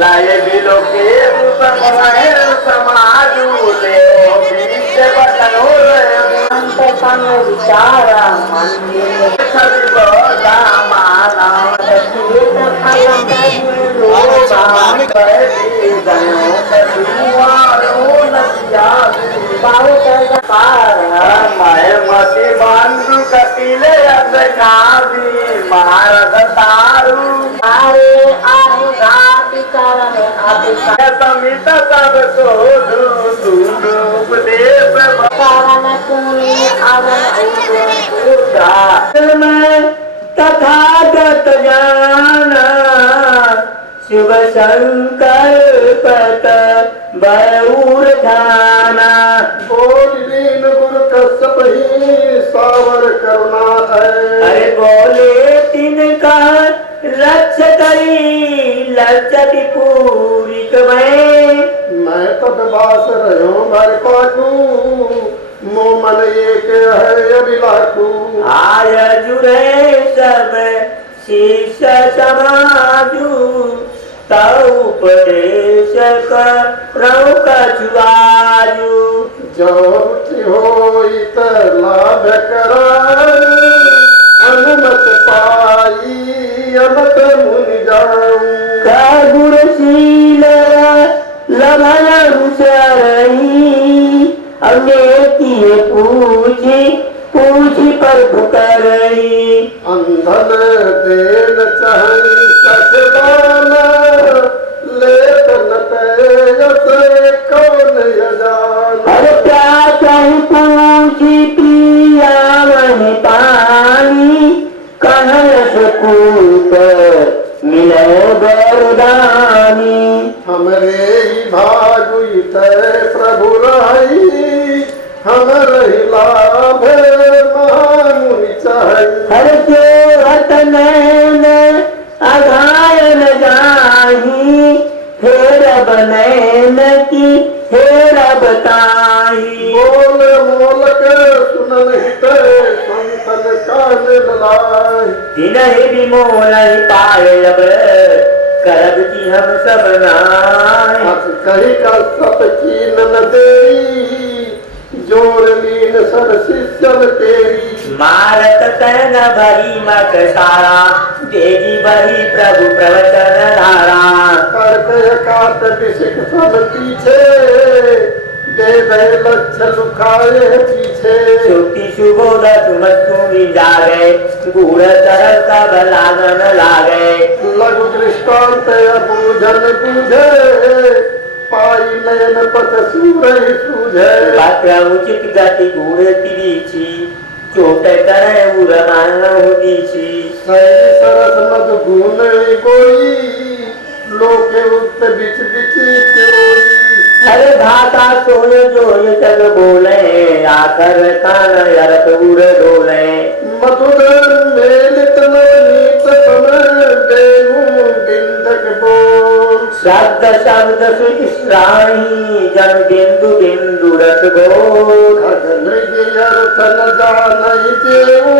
लाए बिलो के समाजू ले बीच बटनो संग विचारा मंदिर छवि बदा माना मती बंधु कपिले महारथ तारू समित सब उपदेश तथागत जाना शिव शंकर पत बऊर ध्याना बोल दीन गुरु कश्यप ही सावर करुणा है। अरे बोले तिनका लक्ष्य करी लक्ष्य की पूरी मैं तब बास रहो भर पाकू मोमन एक है अभिलाखू आय जुरे सब शिष्य समाजू उपदेश करो कछुआजू जो हो लाभ कर अनुमत पाई अमत मुनि जाऊं गुरुशील लभन रही अमेती पूछी पर पुकारई अंधन देन चाही सचदान लेत न तेजस कौन यजान अरे क्या चाही पूछी प्रिया मन पानी कहन सकूत मिले वरदानी हमरे ही भागुई तय प्रभु रही हमरे ही लाभ महामुनि चाही हर के रतन अघायन जाही फेर बनैन की फेर बताही बोल मोल के सुनन हित संतन कान लाय तिनहि विमोल पाए अब करब की हम सब नाय कही का सत की न देरी जोर लीन सब शिष्यन तेरी मारत तन भरी मत सारा देगी बही प्रभु प्रवचन धारा करते काट विशिक सब पीछे दे दे लक्ष्य लुकाए पीछे सुक्ति सुबोध सुमस्तु जागे गुड़ तरल सब लागन लागे लघु दृष्टांत बूझन बूझे पाई नयन पथ सूरज सूझे पत्र उचित गति गुड़ तिरीची चोट करे उरमान दीची सही सरस मधु गुण कोई लोके उक्त बिच बिच चोरी हर धाता सोय जोय जग बोले आकर कान यरत उर डोले मधुर मेलित नवनीत समय बेनु बिंदक बोल शब्द शब्द सुश्राही जन बिंदु बिंदु रस घोर मृग अर्थ न जानई देऊ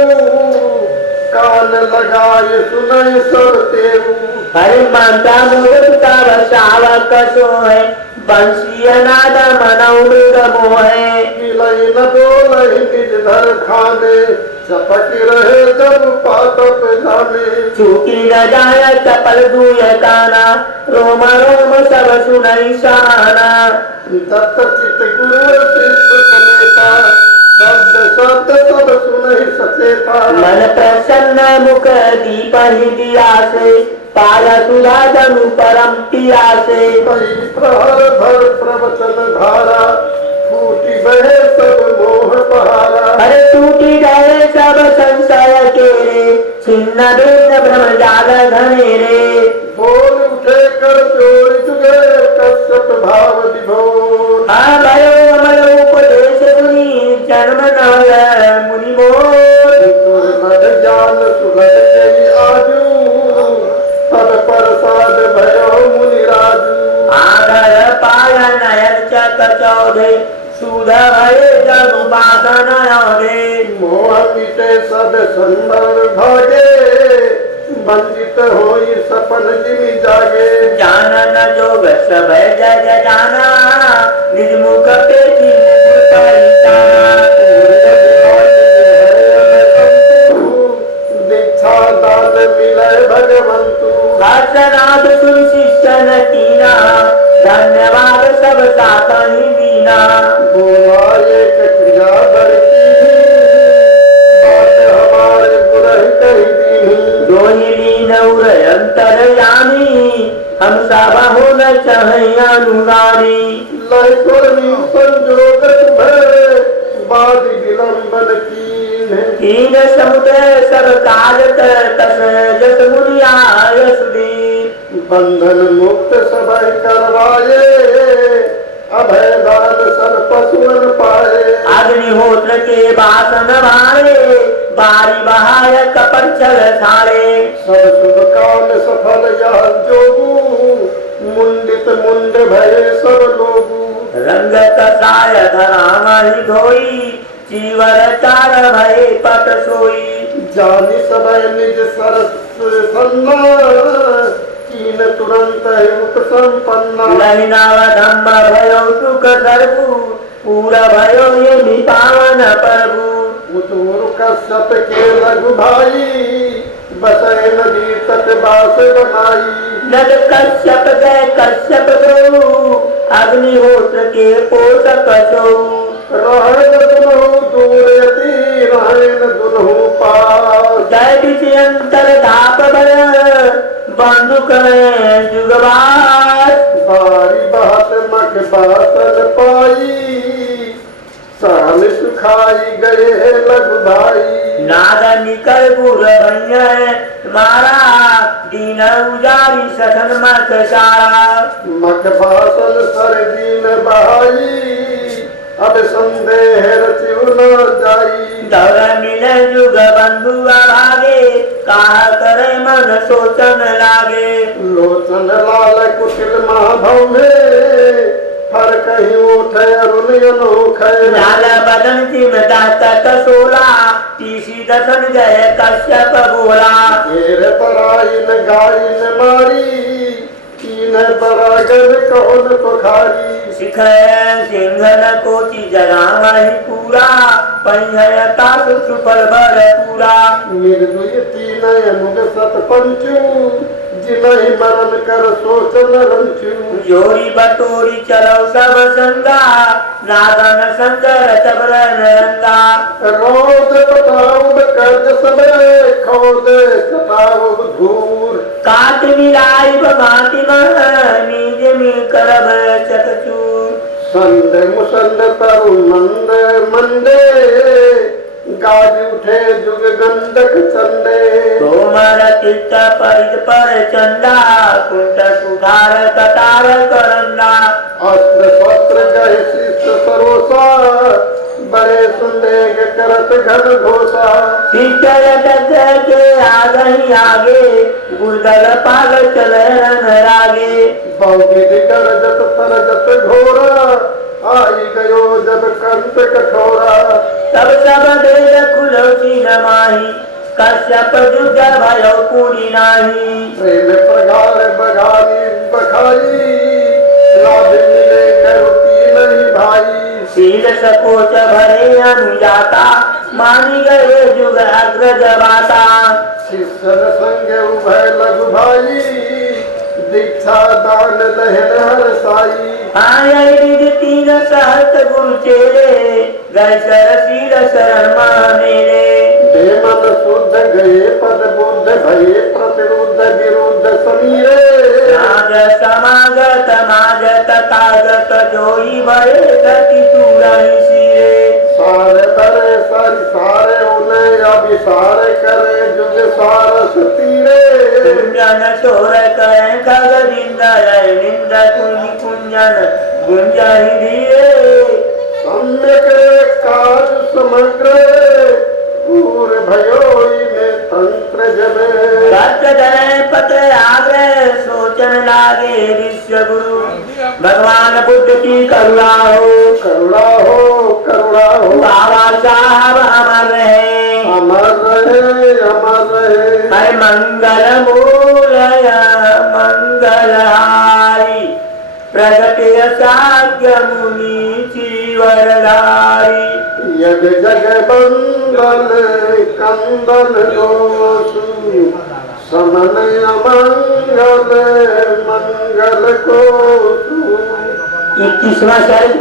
कान लगाए सुनई सब तेऊ हरि माता मूर्ता वशावक सोहे बंशीय नाद मनौ मृग मोहे मिलई न डोलई निज धर खाने चपकी रहे जब पातप जाने चूकी न जाय चपल दूय काना रोम रोम सब सुनई शाना दत्त चित गुरु शिष्य समेता शब्द शब्द सब सुनई सचेता मन प्रसन्न मुख दीप दिया से पाया सुधा जनु परम पिया से कई प्रहर भर प्रवचन धारा फूटी बहे सब मोह पहारा अरे टूटी गए सब संशय के रे छिन्न भिन्न भ्रम जाल घने रे बोल उठे कर जोड़ चुके कश्यप भाव विभोर भयो अमर उपदेश सुनी जन्म नल मुनि मोर मद जान सुगत तेरी आजू पद प्रसाद भयो मुनि राजू आधर पाय नयन चक चौधे सुध भये जनु बासन औधे मोह मिटे सब संबर भागे वंचित होई सपन जिमि जागे। जानन जोग सब जग जाना, निज मुख पे दीक्षा दान मिले भगवंतु। हर्षनाथ सुन शिष्यन कीना, धन्यवाद सब साथ ही दीना। बोला एक क्रिया बरती, बात हमारे बुरहि कही दीनी। दोहिली नौर अंतरयामी, हम सब हो न चाहे अनुगामी। लय स्वर्णी संजोगत भय, बाद विलंबन कीन। तीन समुद्र सब काजत, तस जस मुनिया यशुदीप। बंधन मुक्त सभय करवाए, अभय दान सब पशुअन पाए। अग्निहोत्र के बासन भारे, बारी बहाय कपट चल छाड़े। सब शुभ काम सफल यह जोगु, मुंडित मुंड भय सब लोगु। रंग कसाय धरा मही धोई, चीवर चार भय पट सोई। जानि सबय निज सरस सन्ना, कीन तुरंत उपसंपन्ना। लहिनाव धम्म भयो सुख सर्वु, पूरा भयो ये भी पावन प्रभु। उतूर कश्यप के लघु भाई, बसै नदी तट बास बनाई। नद कश्यप गए कश्यप गौ, अग्निहोत्र के पोषक सो। रहन दुनहु दूर यति, रहन दुनहु पास। जय विषय अंतर धाप बर, बंधु करे जुगवास। बारी बात मख बासन पाई, सहन सुखाई गए लघु भाई। नाद निकल गुर भंजन मारा, दीन उजारी सठन मत सारा। मख बासन सर दीन बहाई, अब संदेह रचिउ न जाई। धर मिले जुग बंधु भागे, काह करे मन सोचन लागे। लोचन लाल कुटिल महाभव में, हर कहीं उठे अरुण अनोखे। लाल बदन सिम दात सोला, तीसी दसन जय कश्यप बोला। घेर पराइन गाइन मारी, कीन परागन कौन पुखारी। सिख सिंघन कोटि जगा वही पूरा, पंहयता सुफल भर पूरा। निर्दुय तीन अनुग सत पंचु, जिनहि मरण कर सोचन रंचु। जोरी बटोरी चलो सब संगा, नागन शंकर तबरन रंगा। रोद पताउब कर्ज सबे, खोद सताउब धूर। काट मिलाई माटी मह, नीज में करब चकचूर। संद मुसंद तरु मंद मंदे, गाज उठे जुग गंधक चंदे। तोमर चित्त परित पर चंदा, कुंट सुधार कतार करंदा। अस्त्र शस्त्र गहे शिष्य सरोसा, बड़े सुंदेग करत घन घोषा। शिष्य लटक के आगहि आगे, गुरदल पाल चले रन रागे। बहुविध करजत सरजत घोरा, आई गयो जब कंत कठोरा। तब सब वेद खुलौची न माही, कश्यप युग भयो पुनि नाही। प्रेम प्रगाढ़ बघाई बखाई, लाभ मिले करुती नहीं भाई। शील सकोच भरे अनुजाता, मानी गए जुग अग्रज बाता। शिष्य संग उभय लघु भाई, दीक्षा दान दहन हर साई। आय विधि तीन सहत गुरु चेले, गए सरसीर शरण मेरे। मन शुद्ध गए पद बुद्ध भये, प्रतिरुद्ध विरुद्ध समीरे। नाग समागत मागत तागत, जोई भये गति तुरहि सिरे। सारे बरे सारी सारे उन्हें अभिसार करे, जुग सारस तीरे। कुंजन शोर करें खग निंद, निंद कुंज कुंजन गुंजहि धीरे। सम्यक काज समग्र, पूर भयोई में तंत्र जबे। भक्त जय पत्र आग्रह, सोचन लागे विश्व गुरु। भगवान बुद्ध की करुणा हो, करुणा हो करुणा हो। बाबा साहब अमर रहे, अमर रहे अमर रहे। हर मंगल प्रगटे साध्य मुनि चीवरधारी यग जग बंदन कंदन दोषु समन अमंगल मंगल कोसु। 21वां सर्ग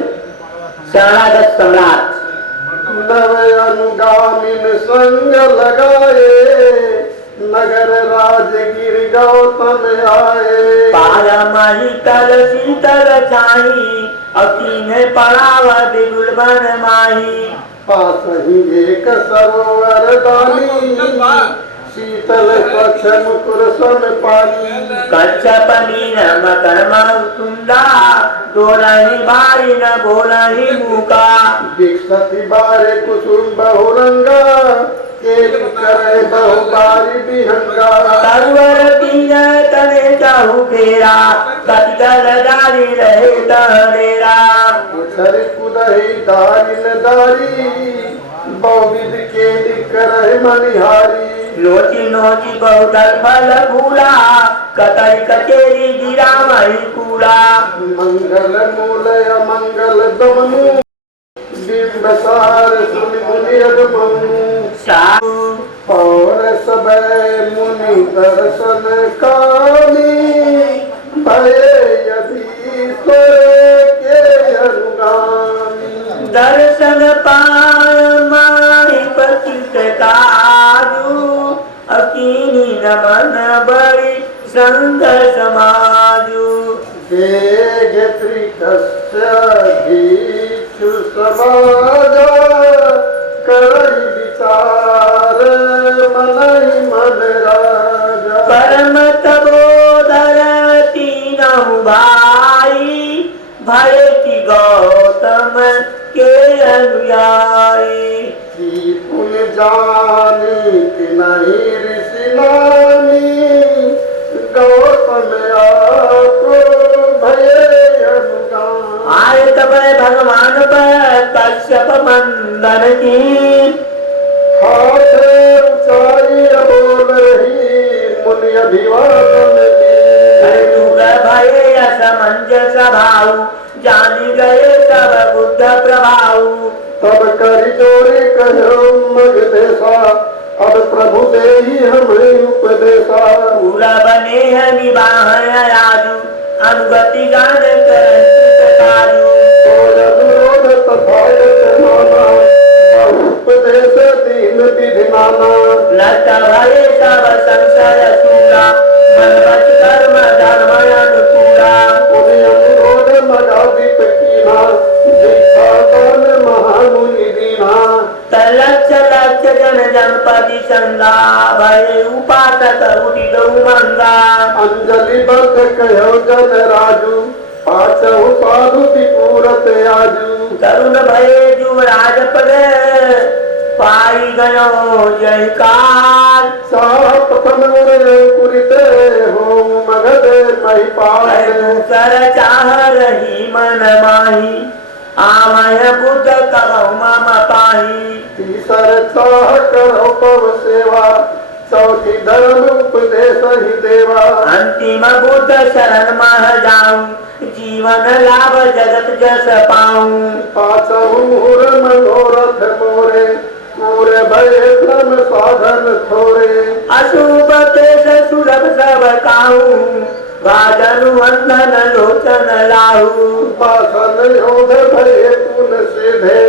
शरणागत सम्राट। नव अनुगामिन संग लगाए नगर राजगिर गौतम आए। पारमहि तल शीतल छाई अकीन पड़ाव बिगुल बन माही। पास ही एक सरोवर दानी शीतल स्वच्छ मुकुर सम पानी। कच्छप मीन मकर कुंडा डोलहि बारी न बोलहि मुका। विकसति बारे कुसुम बहुरंगा केत करे बहुबारी बिहंगा। तरवर तीन तने चाहु फेरा कतिदल डाली रहे तहरेरा। उछल कुदहि दारिन दारी बहुविध केली करहि मनिहारी। लोची नोची बहुदल फल फूला कतई कचेरी गिरा मही कूला। मंगल मूल अमंगल दमनु बिंबसार सुनि मुनि अगमनु। साधु और सब मुनि दर्शन कामी भय यदीश्वर के अनुगामी। दर्शन पाय माहि पतित काजू अकीनी नमन बड़ी संग समाजू। देग त्रिकस्य दीक्षु समाज करहि विचार मनहि मन राजा। परम तबोधर तीनहु भाई भय की गौतम के अनुयायी। की पुन जानी कि नहीं ऋषि नामी गौतम आपको भय अनुगामी। आए तब भगवान पर कश्यप मंदन की हाथ ऊंचाई बोल रही मुनि अभिवादन की। युग भय असमंजस भाऊ जानी गए सब बुद्ध प्रभाऊ। तब करि जोरे कहो मगधेशा अब प्रभु दे ही हमें उपदेशा। पूरा बने है निबाह आजू अनुगति गान करजू। अनुरोध तथा माना उपदेश दीन विधि नाना। नष्ट भये सब संशय सूरा मन बच कर्म धर्म अनुकूला। उन्हें अनुरोध मगा दीप कीना दीक्षा दान महामुनि दीना। लक्ष लक्ष जन जनपति संगा भय उपासक उदित उमंगा। अंजलि बद्ध कहो जन राजू पाचहु साधु विपूरत आजू। तरुण भये युवराज पद पाई गयो जय काल। प्रथम कुरित हो मगध महिपाल। दूसर चाह रही मन माही आवय बुद्ध करौ मम पाही। तीसर चाह करो पव सेवा चौथी धर्म उपदेश ही देवा। अंतिम बुद्ध शरण मह जाऊं जीवन लाभ जगत जस पाऊं। पाचहु मुहुर मनोरथ मोरे पूरे भय श्रम साधन थोरे। अशुभ देश सुलभ सब काहू भाजनु वंदन लोचन लाहू। पासन योध भय पुन सीधे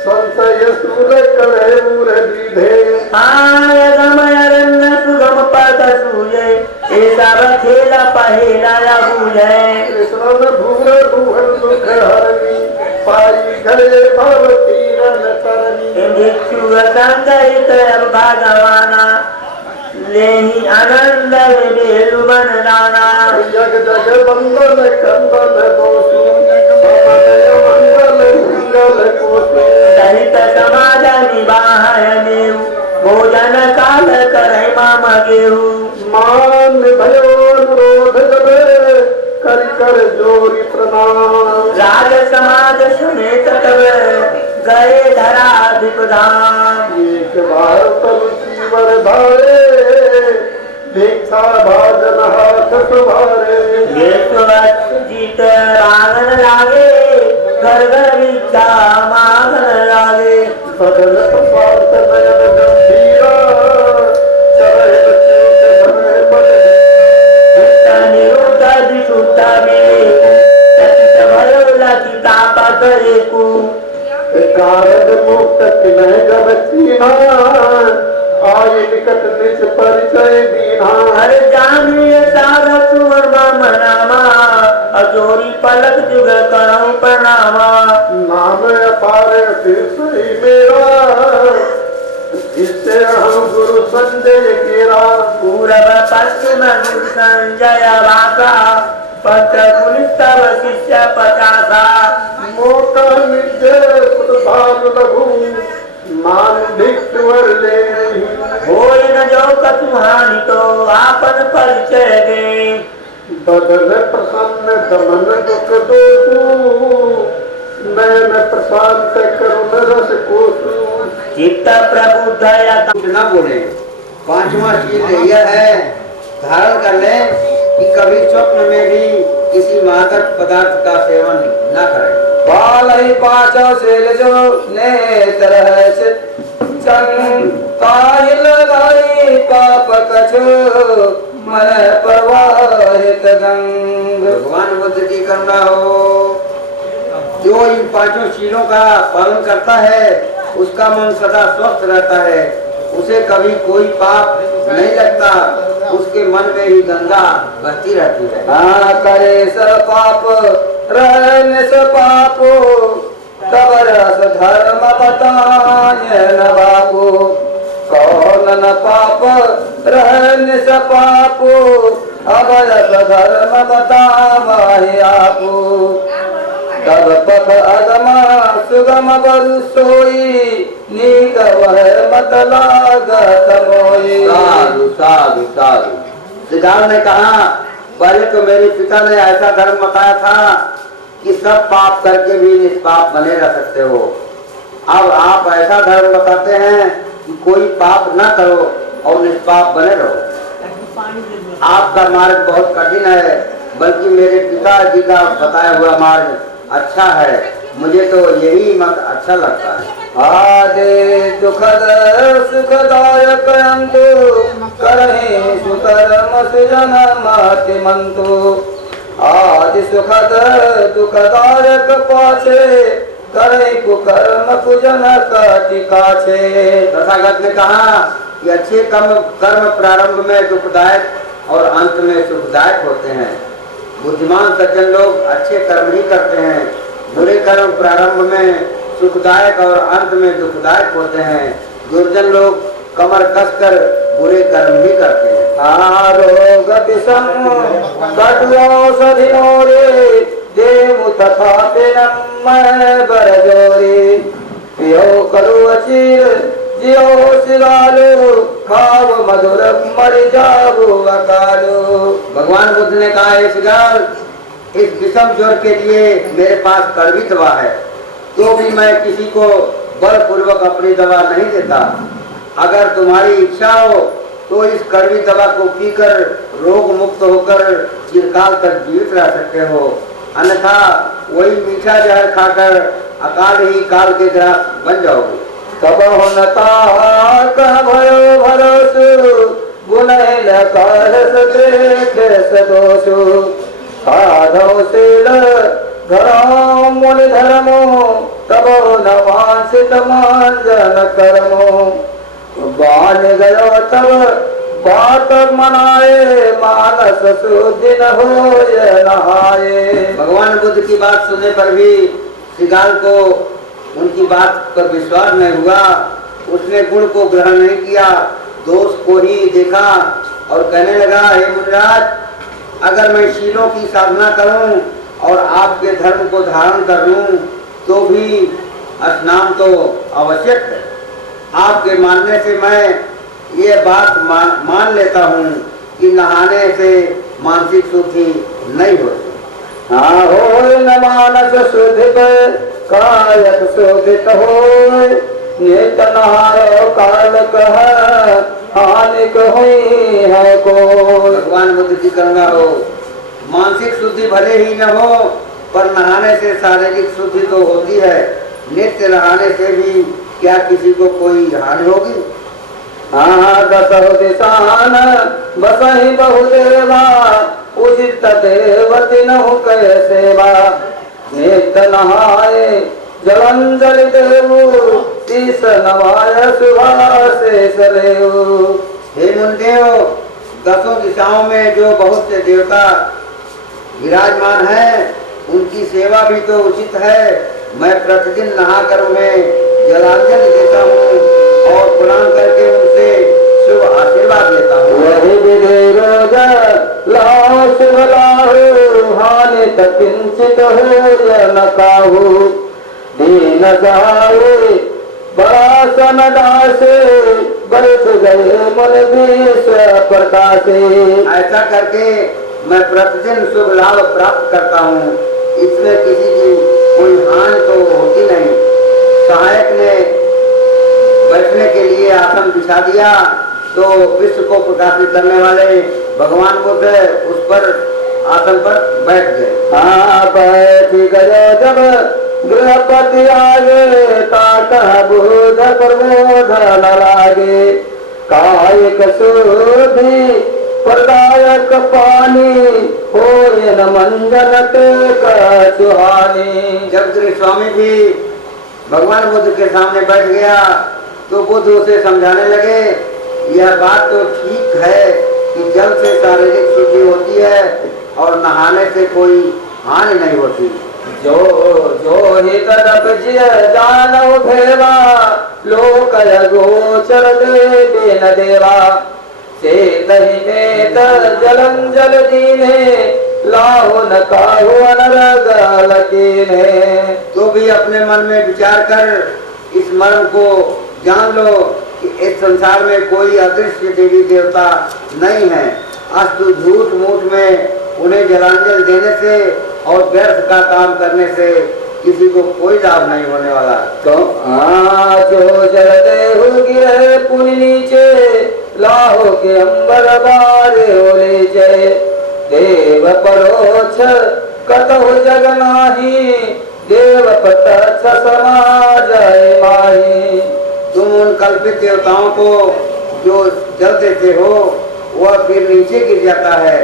संशय सूर करे मूर विधे। आय गमयरन्न सुगम पद सूये ए सब खेल पहेला बूझे। कृष्ण भूर भूहन दुख हरनी पाई गए भव तीरन तरनी। भिक्षु संगहित भगवाना लेहि आनंद बेलु बन नाना। यग जग बंदन कंदन दोषु समनय मंगल मंगल कोसु। सहित समाज निवाह देव भोजन काल करे माम गेहू। मान भयो अनुरोध जबे कर कर जोरी प्रणाम। राज समाज समेत तब गए धराधिप धाम। एक बार तब जीवर धारे भिक्षा भाजन हाथ तुम्हारे। जीत की तापत एकू कारद मुक्त किलह जब चीना आय निकट निज परिचय दीना अरे जानिए सारा सुवर्मा मनामा अजोरी पलक जुग करूं प्रणामा नाम अपार सही मेरा जिससे हम गुरु संजय केरा पूरब पश्चिम गुरु संजय वासा पत्र गुलिस्तव शिष्य 50 मोका निजय सुधार लघु मान भिक्वर ले होय न जो कतुहानि तो आपन परिचय दे बदल प्रसन्न दमन दुख दोषु नयन प्रशांत करुण रस कोसु चित्त प्रभु दया ना बोले। पांचवा शील यह है धारण कर ले कि कभी स्वप्न में भी किसी मादक पदार्थ का सेवन न करें। बाल ही पांचों शील जो नेत्र है काहिल गाई पाप कछु मन प्रवाहित गंग। भगवान बुद्ध की करुणा हो। जो इन पांचों शीलों का पालन करता है उसका मन सदा स्वस्थ रहता है, उसे कभी कोई पाप नहीं लगता, उसके मन में ही गंगा बहती रहती है। हाँ करे सब पाप रहने से पापो तब रस धर्म बताए न बापो कौन न पाप रहने से पापो अब रस धर्म बताए आपो तब पथ अगमा सुगम बरु सोई नीक वह मत लागत मोई। साधु साधु साधु। सिद्धार्थ ने कहा पहले तो मेरे पिता ने ऐसा धर्म बताया था कि सब पाप करके भी निष्पाप बने रह सकते हो। अब आप ऐसा धर्म बताते हैं कि कोई पाप न करो और निष्पाप बने रहो। आपका मार्ग बहुत कठिन है, बल्कि मेरे पिताजी का बताया हुआ मार्ग अच्छा है, मुझे तो यही मत अच्छा लगता है। आदे दुखद सुखदायक अंतु करहि सुकर्म सुजन माति मंतु आदि सुखद दुखदायक पाछे करहि कुकर्म कुजन काटि काछे। तथागत ने कहा कि अच्छे कर्म प्रारंभ में दुखदायक और अंत में सुखदायक होते हैं। बुद्धिमान सज्जन लोग अच्छे कर्म ही करते हैं, बुरे कर्म प्रारंभ में सुखदायक और अंत में दुखदायक होते हैं। दुर्जन लोग कमर कसकर बुरे कर्म ही करते हैं। आरोग विषम कटुऔषधि नोरे देव तथा बरजोरे पियो करो अचीर जियो सिगालो खाव मधुर मर जाओ अकालो। भगवान बुद्ध ने कहा है सिगाल इस विषम ज्वर के लिए मेरे पास कड़वी दवा है, तो भी मैं किसी को बलपूर्वक अपनी दवा नहीं देता। अगर तुम्हारी इच्छा हो तो इस कड़वी दवा को पीकर रोग मुक्त होकर चिरकाल तक जीवित रह सकते हो, अन्यथा वही मीठा जहर खाकर अकाल ही काल के ग्रास बन जाओगे। तब होनता कह भयो भरोसु गुनैल कहस देखे सदोषु साधो शील धरो मुनि धर्मो तब न वांछित मांजन कर्मो बान गयो तब बात मनाए मानस शुद्धि न होए नहाए। भगवान बुद्ध की बात सुनने पर भी श्रीगाल को उनकी बात पर विश्वास नहीं हुआ। उसने गुण को ग्रहण नहीं किया, दोष को ही देखा और कहने लगा हे मुनिराज, अगर मैं शीलों की साधना करूं और आपके धर्म को धारण कर लूं तो भी स्नान तो आवश्यक है। आपके मानने से मैं ये बात मान लेता हूं कि नहाने से मानसिक शुद्धि नहीं होती। हाँ हो न मानस शुद्धि कायक शोभित हो नित नहारो काल कह हानिक हुई है को। भगवान बुद्ध की करुणा हो। मानसिक शुद्धि भले ही न हो पर नहाने से शारीरिक शुद्धि तो होती है। नित्य नहाने से भी क्या किसी को कोई हानि होगी? हाँ दसहु दिशान बसहि बहुदेवा उचित देवति नहु कह सेवा नित नहाए जलंजलि देवु शीस नवाय सुभाषेष रेवु। हे मुनिदेव, दसों दिशाओं में जो बहुत से देवता विराजमान हैं, उनकी सेवा भी तो उचित है। मैं प्रतिदिन नहाकर उन्हें जलांजलि देता हूँ और प्रणाम करके उनसे शुभ आशीर्वाद लेता हूँ। वही विधि रोग लाओ शुभ लाहु, हानि किंचित हो न काहू। दीन सहाय बड़ा सन दासे, बैठ गए मन विश्व प्रकाशे। ऐसा करके मैं प्रतिदिन शुभ लाभ प्राप्त करता हूँ, इसमें किसी की कोई हानि तो होती नहीं। सहायक ने बैठने के लिए आसन बिछा दिया तो विश्व को प्रकाशित करने वाले भगवान बुद्ध उस पर आसन पर बैठ गए। हाँ, बैठ गए जब गृहपति आगे, ताकह बुध प्रबोध न लागे। कायिक शुद्धि प्रदायक पानी, होय न मंजन ते सुहानी। जब श्री स्वामी भी भगवान बुद्ध के सामने बैठ गया तो बुद्ध उसे समझाने लगे, यह बात तो ठीक है कि जल से शारीरिक शुद्धि होती है और नहाने से कोई हानि नहीं होती। जो जो ही तरफ जिय जानव भेवा, लोक गोचर देवे न देवा। से तही में जलंजल दीने, लाहो न काहू अनरग लकीने। तो भी अपने मन में विचार कर इस मर्म को जान लो कि इस संसार में कोई अदृश्य देवी देवता नहीं है। अस्तु झूठ मूठ में उन्हें जलांजल देने से और व्यर्थ का काम करने से किसी को कोई लाभ नहीं होने वाला। तो जो जलते हो गिरे पुनि नीचे, लाहो के अंबर बारे होले जय। देव परोक्ष कतहु जग नाही, देव प्रत्यक्ष समाज माही। तुम उन कल्पित देवताओं को जो जल देते हो वह फिर नीचे गिर जाता है।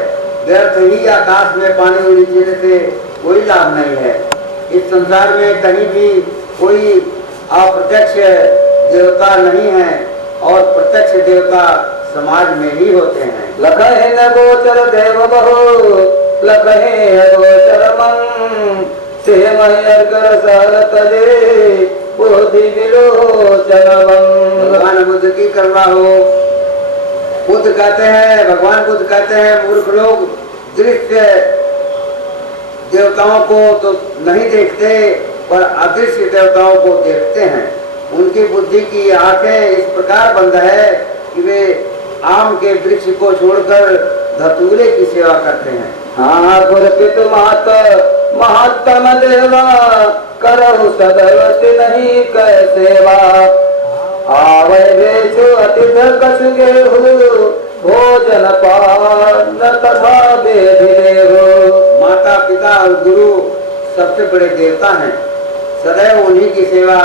व्यर्थ ही आकाश में पानी उड़ीने से कोई लाभ नहीं है। इस संसार में कहीं भी कोई अप्रत्यक्ष देवता नहीं है और प्रत्यक्ष देवता समाज में ही होते हैं। लखहे न गोचर देव बहु, लखहे गोचर मन। से मयर साल तले, बोधि विलोचन बम। भगवान बुद्ध की करुणा हो। बुद्ध कहते हैं, भगवान बुद्ध कहते हैं, मूर्ख लोग दृश्य देवताओं को तो नहीं देखते पर अदृश्य देवताओं को देखते हैं। उनकी बुद्धि की आंखें इस प्रकार बंद है कि वे आम के वृक्ष को छोड़कर धतूरे की सेवा करते हैं। हाँ, गुरपित मात महात्म देवा, करहु सदवति नहीं कर सेवा। आवे बेचो अतिथ कछु गेहूं, भोजन पान तथा वेधि देहु। माता पिता और गुरु सबसे बड़े देवता हैं, सदैव उन्हीं की सेवा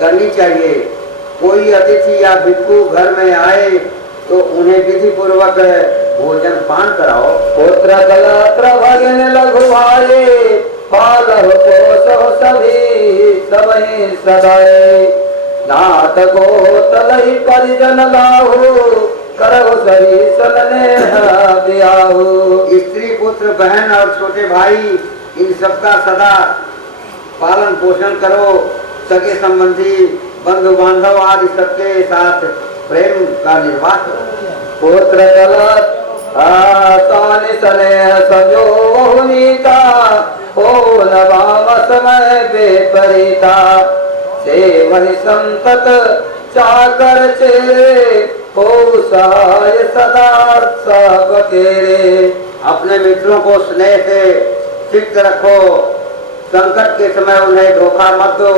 करनी चाहिए। कोई अतिथि या भिक्षु घर में आए तो उन्हें विधि पूर्वक भोजन पान कराओ। पुत्र कलत्र भजन लघु भाई, पालहु पोसहु सभी सबहि सदाई। नाथ को तलहि परिजन लाहु, करहु सही सलने ब्याहु। स्त्री पुत्र बहन और छोटे भाई इन सबका सदा पालन पोषण करो। सगे संबंधी बंधु बांधव आदि सबके साथ प्रेम का निर्वाह करो। पुत्र कलश तानि स्नेह सजो बहुनीता, हो नवाम समय बेपरीता। से वही संतत चाकर चेरे, हो सहाय सदा सब तेरे। अपने मित्रों को स्नेह से चित्त रखो, संकट के समय उन्हें धोखा मत दो।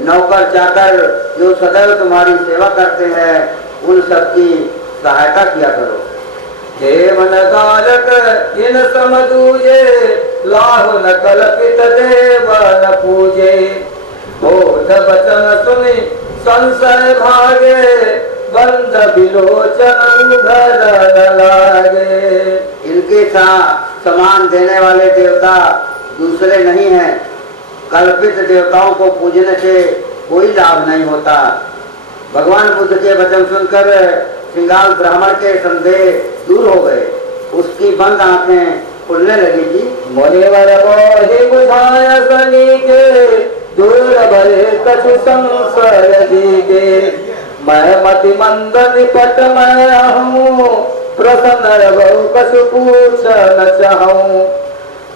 नौकर चाकर जो सदैव तुम्हारी सेवा करते हैं उन सबकी सहायता किया करो। देवन गालक इन समदूजे, लाहु न कल्पित देव न पूजे। बोध वचन सुनि संशय भागे, बंद विलोचन उधर न लागे। इनके साथ समान देने वाले देवता दूसरे नहीं हैं। कल्पित देवताओं को पूजने से कोई लाभ नहीं होता। भगवान बुद्ध के वचन सुनकर श्रृंगार ब्राह्मण के संदेह दूर हो गए। उसकी बंद आंखें खुलने लगी थी। मुनिवर मोहि बुझाय सनी के दूर भले कछु संशय दीगे। मैं मति मंद निपट मैं हूँ प्रसन्न बहु कछु पूछ न चाहूँ।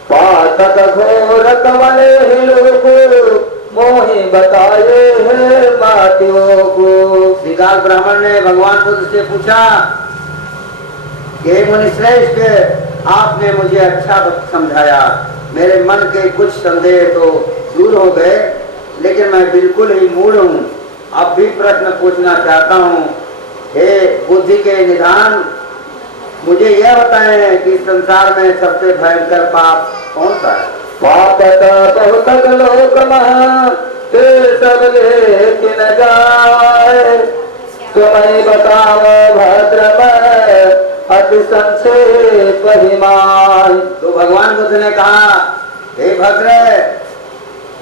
पातक घोर कमल हिलु मोहि बताए है मातियों को। श्रृंगार ब्राह्मण ने भगवान बुद्ध से पूछा, हे मुनिश्रेष्ठ, आपने मुझे अच्छा समझाया, मेरे मन के कुछ संदेह तो दूर हो गए, लेकिन मैं बिल्कुल ही मूढ़ हूँ। अब भी प्रश्न पूछना चाहता हूँ। हे बुद्धि के निधान, मुझे यह बताएं कि संसार में सबसे भयंकर पाप कौन सा है? पापत बहुत लोक महा ते सब लेकिन जाए। तुम्हें बताओ भद्रमय अति संक्षेप हिमान। तो भगवान बुद्ध ने कहा, हे भद्र,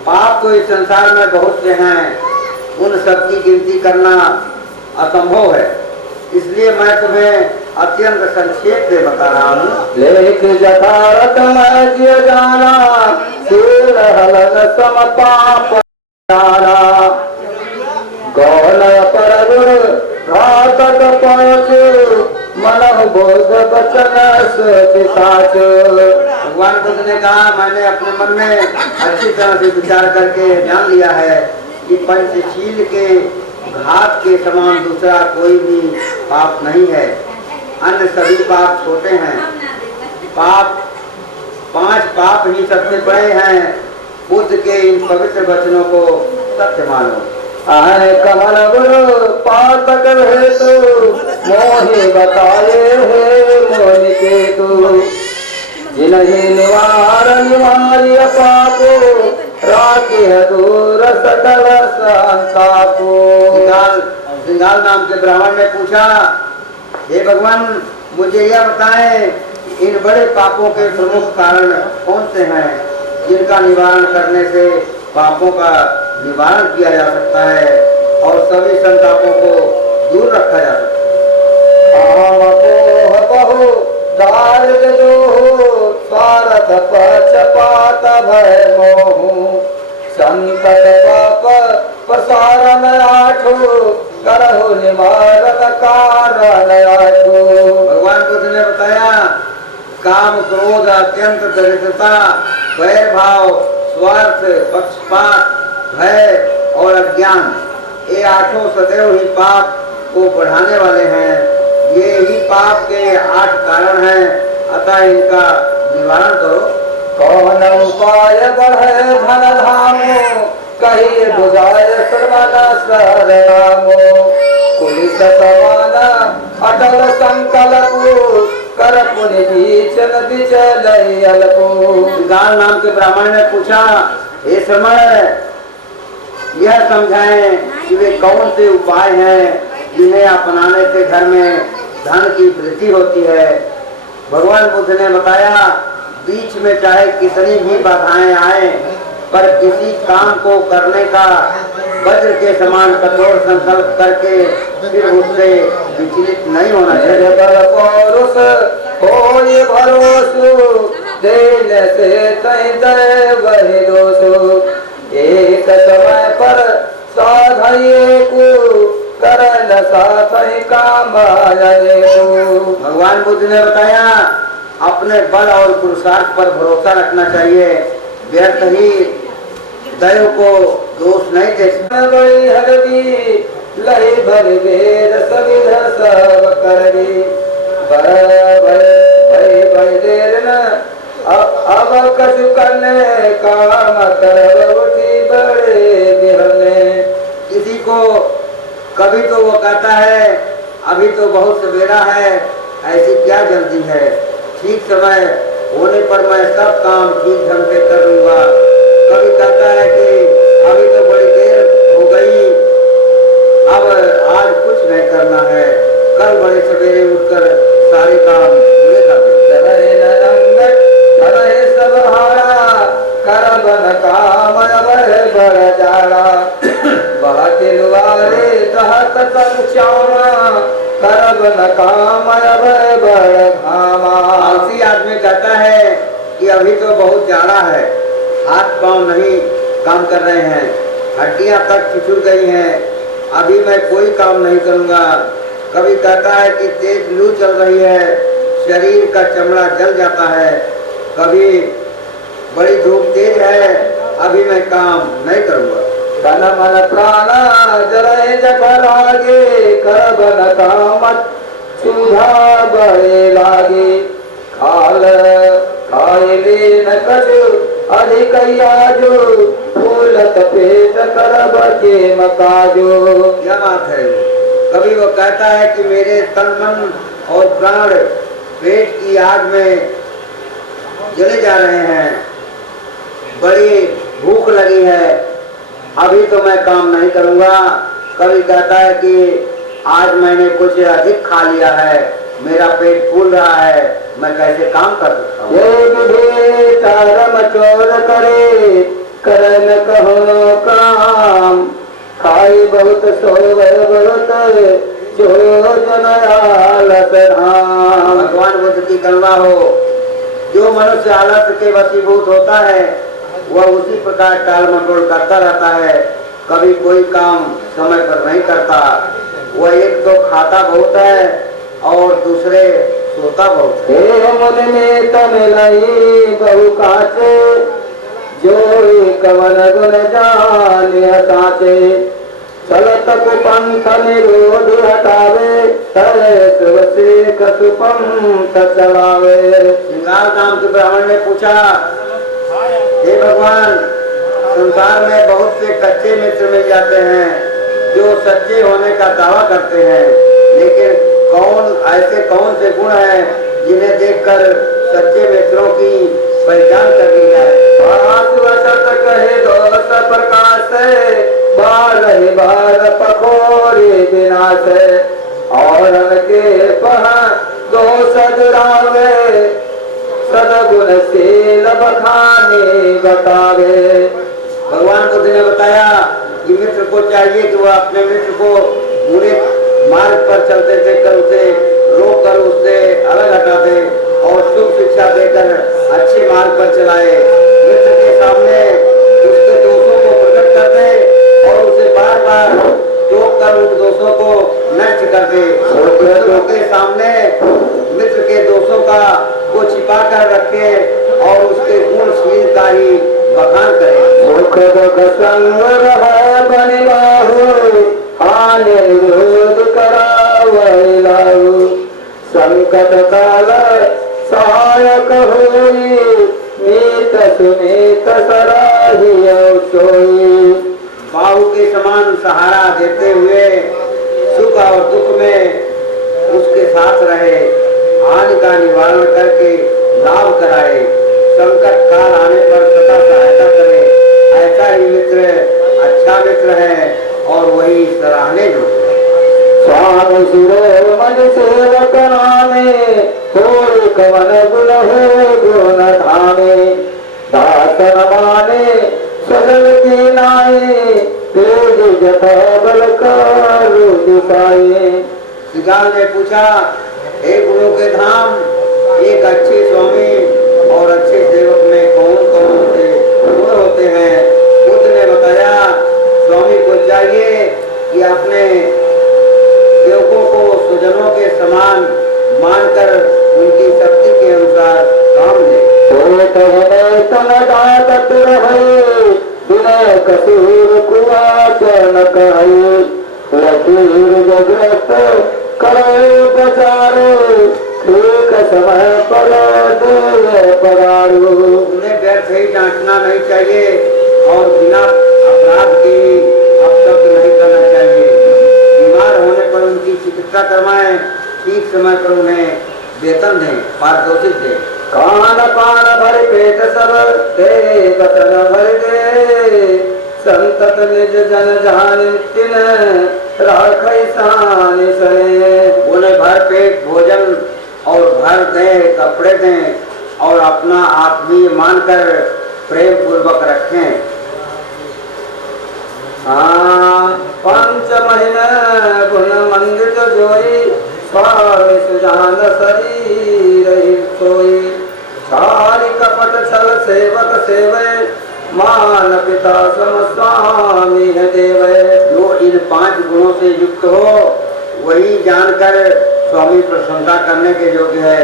पाप तो इस संसार में बहुत से हैं, उन सबकी गिनती करना असंभव है, इसलिए मैं तुम्हें अत्यंत संक्षेप में बता रहा हूँ। लेख यथारथ मैं जिय जाना सूर हलन सम पाप जाना। गौन पर गुण घातक पाचु मन बोध बचन सोच साचु। भगवान बुद्ध ने कहा, मैंने अपने मन में अच्छी तरह से विचार करके जान लिया है कि पंचशील के घात के समान दूसरा कोई भी पाप नहीं है। अन्य सभी पाप छोटे हैं। पाप 5 पाप ही सबसे बड़े हैं। बुद्ध के इन पवित्र वचनों को सत्य मानो। आए कमल गुरु पातक हेतु मोहि बताए है मोहि केतु। जिन्हि निवार निवार्य पापो राखी दूर सकल संतापो। श्रृंगार नाम के ब्राह्मण ने पूछा, हे भगवान, मुझे यह बताएं, इन बड़े पापों के प्रमुख कारण कौन से हैं, जिनका निवारण करने से पापों का निवारण किया जा सकता है और सभी संतापों को दूर रखा जा सकता है। बहु दारिद्र दोह स्वार्थ पक्षपात भय मोह। संकट पाप प्रसारण आठो करहु निवारण कारण आठो। भगवान बुद्ध ने बताया, काम, क्रोध, अत्यंत दरिद्रता, वैर भाव, स्वार्थ, पक्षपात, भय और अज्ञान, ये 8 सदैव ही पाप को बढ़ाने वाले हैं। ये ही पाप के 8 कारण हैं, अतः इनका निवारण करो। कौन उपाय बढ़े धन धामो कही बुझाए सर्वन सरनामो। पुलिस समान अटल संकल्प कर पुनि बीचन बिचल अल्पो। श्रृंगार नाम के ब्राह्मण ने पूछा, हे समय, यह समझाएं कि वे कौन से उपाय हैं जिन्हें अपनाने से घर में धन की वृद्धि होती है। भगवान बुद्ध ने बताया, बीच में चाहे कितनी भी बाधाएं आए, पर किसी काम को करने का वज्र के समान कठोर संकल्प करके फिर उससे विचलित नहीं होना चाहिए। पौरुष होय भरोसो देने से तहि दय वही दोषो। एक समय पर साधये को करन साथ ही काम को। भगवान बुद्ध ने बताया, अपने बल और पुरुषार्थ पर भरोसा रखना चाहिए, व्यर्थ ही दैव को दोष नहीं दे सकते। लही भर वेद सविध सब करनी भय देर न अब कछु करने काम कर उठी बड़े बिहने। किसी को कभी तो वो कहता है, अभी तो बहुत सवेरा है, ऐसी क्या जल्दी है, ठीक समय होने पर मैं सब काम ठीक ढंग से कर लूंगा। कभी कहता है कि अभी तो बड़ी देर हो गई, अब आज कुछ नहीं करना है, कल बड़े सवेरे उठकर सारे काम पूरे कर देंगे। सब हारा कर बन काम मन कामय बड़ घामा। आलसी आदमी कहता है कि अभी तो बहुत ज्यादा है, हाथ पांव नहीं काम कर रहे हैं, हड्डियां तक छिछुल गई हैं, अभी मैं कोई काम नहीं करूंगा। कभी कहता है कि तेज लू चल रही है, शरीर का चमड़ा जल जाता है, कभी बड़ी धूप तेज है, अभी मैं काम नहीं करूंगा। तन मन प्राण जरय जग लागे, कर बन कामत चूल्हा बड़े लागे। खाल खाए ले न कछु अधिक आजो, फूलत पेट कर बचे मकाजो। क्या बात है। कभी वो कहता है कि मेरे तन मन और प्राण पेट की आग में जले जा रहे हैं, बड़ी भूख लगी है, अभी तो मैं काम नहीं करूंगा। कभी कहता है कि आज मैंने कुछ अधिक खा लिया है, मेरा पेट फूल रहा है, मैं कैसे काम कर सकता हूँ। चोर करे करन कहो काम, खाई बहुत सोवे बहुत जो जन आलस धाम। भगवान बुद्ध की करुणा हो, जो मनुष्य आलस के वशीभूत होता है वह उसी प्रकार टाल मटोल करता रहता है, कभी कोई काम समय पर नहीं करता। वह एक तो खाता बहुत है और दूसरे सोता बहुत है। मन में तमिलाई बहु काचे, जो कवन गुण जाने साचे। चलत कुपंथ निरोध हटावे, से कसुपंथ चलावे। श्रृंगार नाम के ब्राह्मण ने पूछा, हे भगवान, संसार में बहुत से कच्चे मित्र मिल जाते हैं जो सच्चे होने का दावा करते हैं, लेकिन कौन से गुण हैं जिन्हें देखकर सच्चे मित्रों की पहचान कर ली जाए। कहे दोस्त प्रकाश बार पकोरे विनाश, और के पह दो सदरावे, सदगुणशील बखाने बतावे। भगवान बुद्ध ने बताया कि मित्र को चाहिए कि वह अपने मित्र को बुरे मार्ग पर चलते देखकर उसे रोक कर उससे अलग हटा दे और शुभ शिक्षा देकर अच्छे मार्ग पर चलाए। मित्र के सामने उसके दोषों को प्रकट कर दे और उसे बार बार टोक कर उन दोषों को नष्ट कर दे। दूसरों के सामने मित्र के दोषों को छिपा कर रखे और उसके गुणशील का ही बखान करे। सुख दुख संग रह बनिबाहु, आने विरोध करावै लाहु। संकट काल सहायक होई, मीत सुनीत सराहियो सोई। बाहु के समान सहारा देते हुए सुख और दुख में उसके साथ रहे, हानि का निवारण करके लाभ कराए, संकट काल आने पर सदा सहायता करे। ऐसा ही मित्र अच्छा मित्र है और वही सराहने योग्य है। स्वामी सिरो मन सेवक नामे, कोई कवन गुण है गुण धामे। दासन माने सगल की नाये, तेज जथा बल करू दिखाए। श्रीकाल ने पूछा, हे गुणों के धाम, एक अच्छे स्वामी और अच्छे सेवक में कौन कौन से गुण होते हैं। बुद्ध ने बताया, स्वामी को चाहिए कि अपने सेवकों को स्वजनों के समान मानकर उनकी शक्ति के अनुसार काम ले। कसूर कुआचन कहे, लकीर जगत करे प्रचारे, एक समय पर पगारू। उन्हें व्यर्थ ही डांटना नहीं चाहिए और बिना अपराध के अपशब्द नहीं करना चाहिए। बीमार होने पर उनकी चिकित्सा करवाएं, ठीक समय पर उन्हें वेतन दें, पारितोषिक दें। कान पान भर पेट सब तेरे वचन भर दे, संतत निज जन जान तिन राखै शान सने। उन्हें भर पेट भोजन और भर दें, कपड़े दें और अपना आत्मीय मानकर प्रेम पूर्वक रखें। पंच महीने गुण मंदिर जोई, जान शरीर सोई। छारी कपट छल सेवक सेवे, मान पिता सम स्वामी है देवे। जो इन 5 गुणों से युक्त हो वही जानकर स्वामी प्रशंसा करने के योग्य है।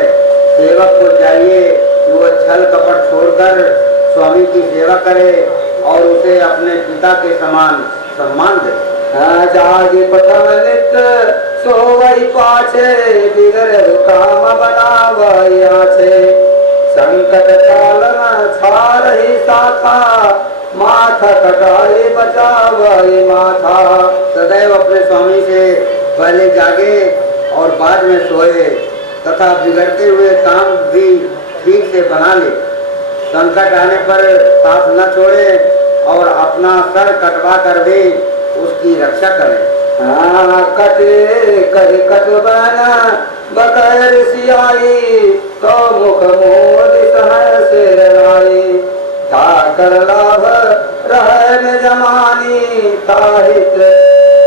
सेवक को चाहिए कि वह छल कपट छोड़कर स्वामी की सेवा करे और उसे अपने पिता के समान सम्मान दे। जागे प्रथम नित्य सोवई पाछे, बिगड़ काम बनावई आछे। संकट कालन छार ही साथा, माथा कटाए बचावई माथा। सदैव अपने स्वामी से पहले जागे और बाद में सोए तथा बिगड़ते हुए काम भी ठीक से बना ले। संकट आने पर साथ न छोड़े और अपना सर कटवा कर भी उसकी रक्षा करें। कटे कहे कटवाना बकर सियाई, तो मुख मोद सहस रनाई। ताकर लाभ रहन जमानी, ताहित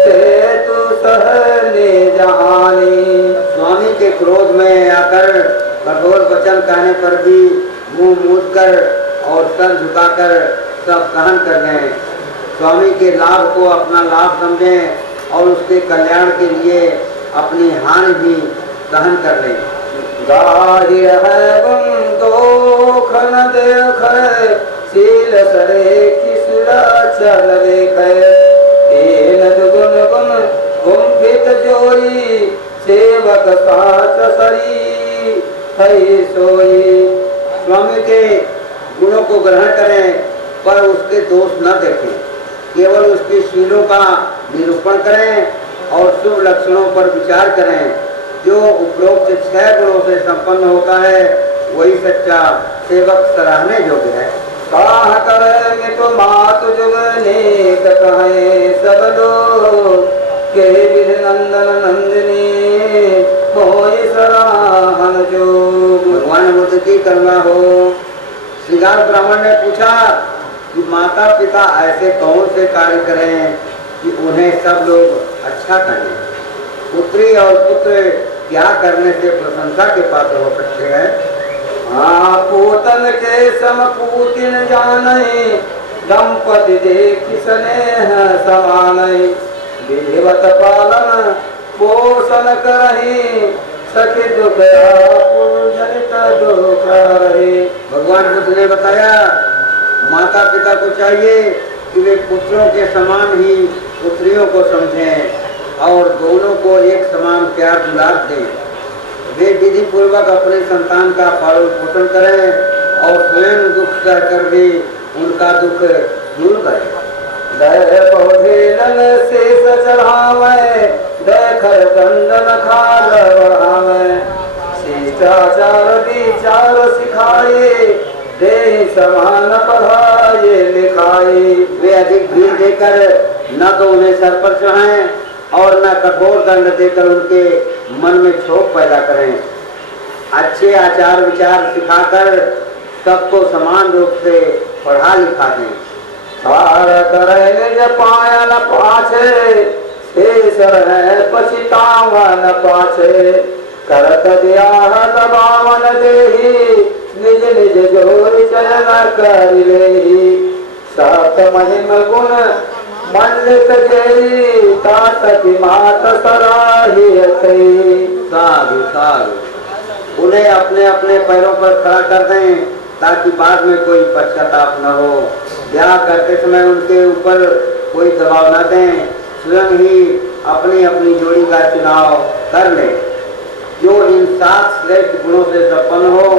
से तू सहने जहानी। स्वामी के क्रोध में आकर कठोर वचन कहने पर भी मुंह मूद कर और सर झुकाकर सब सहन कर लें। स्वामी के लाभ को अपना लाभ समझें और उसके कल्याण के लिए अपनी हानि भी सहन कर लें। जाहिर है गुण दोख न देख, शील सरे किसुरा चल देखे। दीन दुगुन गुण गुम्फित जोई, सेवक साच सरी है सोई। स्वामी के गुणों को ग्रहण करें पर उसके दोष न देखें, केवल उसके शीलों का निरूपण करें और शुभ लक्षणों पर विचार करें। जो उपरोक्त 6 गुणों से संपन्न होता है वही सच्चा सेवक सराहने योग्य है। काह करे मित मात जुग नेक कहे, सब लोग के विधि नंदन नंदिनी होई सराहन जो। भगवान बुद्ध की करुणा हो। श्रीगाल ब्राह्मण ने पूछा कि माता पिता ऐसे कौन से कार्य करें कि उन्हें सब लोग अच्छा कहें। पुत्री और पुत्र क्या करने से प्रशंसा के पात्र हो सकते हैं। पूतन के सम पूतिन जाने, दंपति देख स्नेह समानई। विधिवत पालन पोषण करही, सखी दुख जनित दुख रहे। भगवान बुद्ध ने बताया माता पिता को चाहिए कि वे पुत्रों के समान ही पुत्रियों को समझें और दोनों को एक समान प्यार दुलार दें। वे विधि पूर्वक अपने संतान का पालन पोषण करें और स्वयं दुख सहकर भी उनका दुख दूर करें। दय पौधेलन शेष चढ़ावे, देखर दंडन खाल बढ़ावे। शिष्टाचार विचार सिखाए, दे समान पढ़ाए लिखाए। वे अधिक भीड़ देकर न तो उन्हें सर पर चढ़ाएं और न कठोर दंड देकर उनके मन में क्षोभ पैदा करें। अच्छे आचार विचार सिखाकर सबको समान रूप से पढ़ा लिखा दें। सार करे निज पायन पाछे, शेष रहे पछितावन पाछे। करत ब्याह दबावन देही, निज निज जोर चयन कर लेही। सात महिम गुण मंडित जेई, तात की मात सराही साधु साधु। उन्हें अपने अपने पैरों पर खड़ा कर दें ताकि बाद में कोई पश्चाताप न हो। ब्याह करते समय उनके ऊपर कोई दबाव न दें, स्वयं ही अपनी अपनी जोड़ी का चुनाव कर लें। जो इन 7 श्रेष्ठ गुणों से संपन्न हो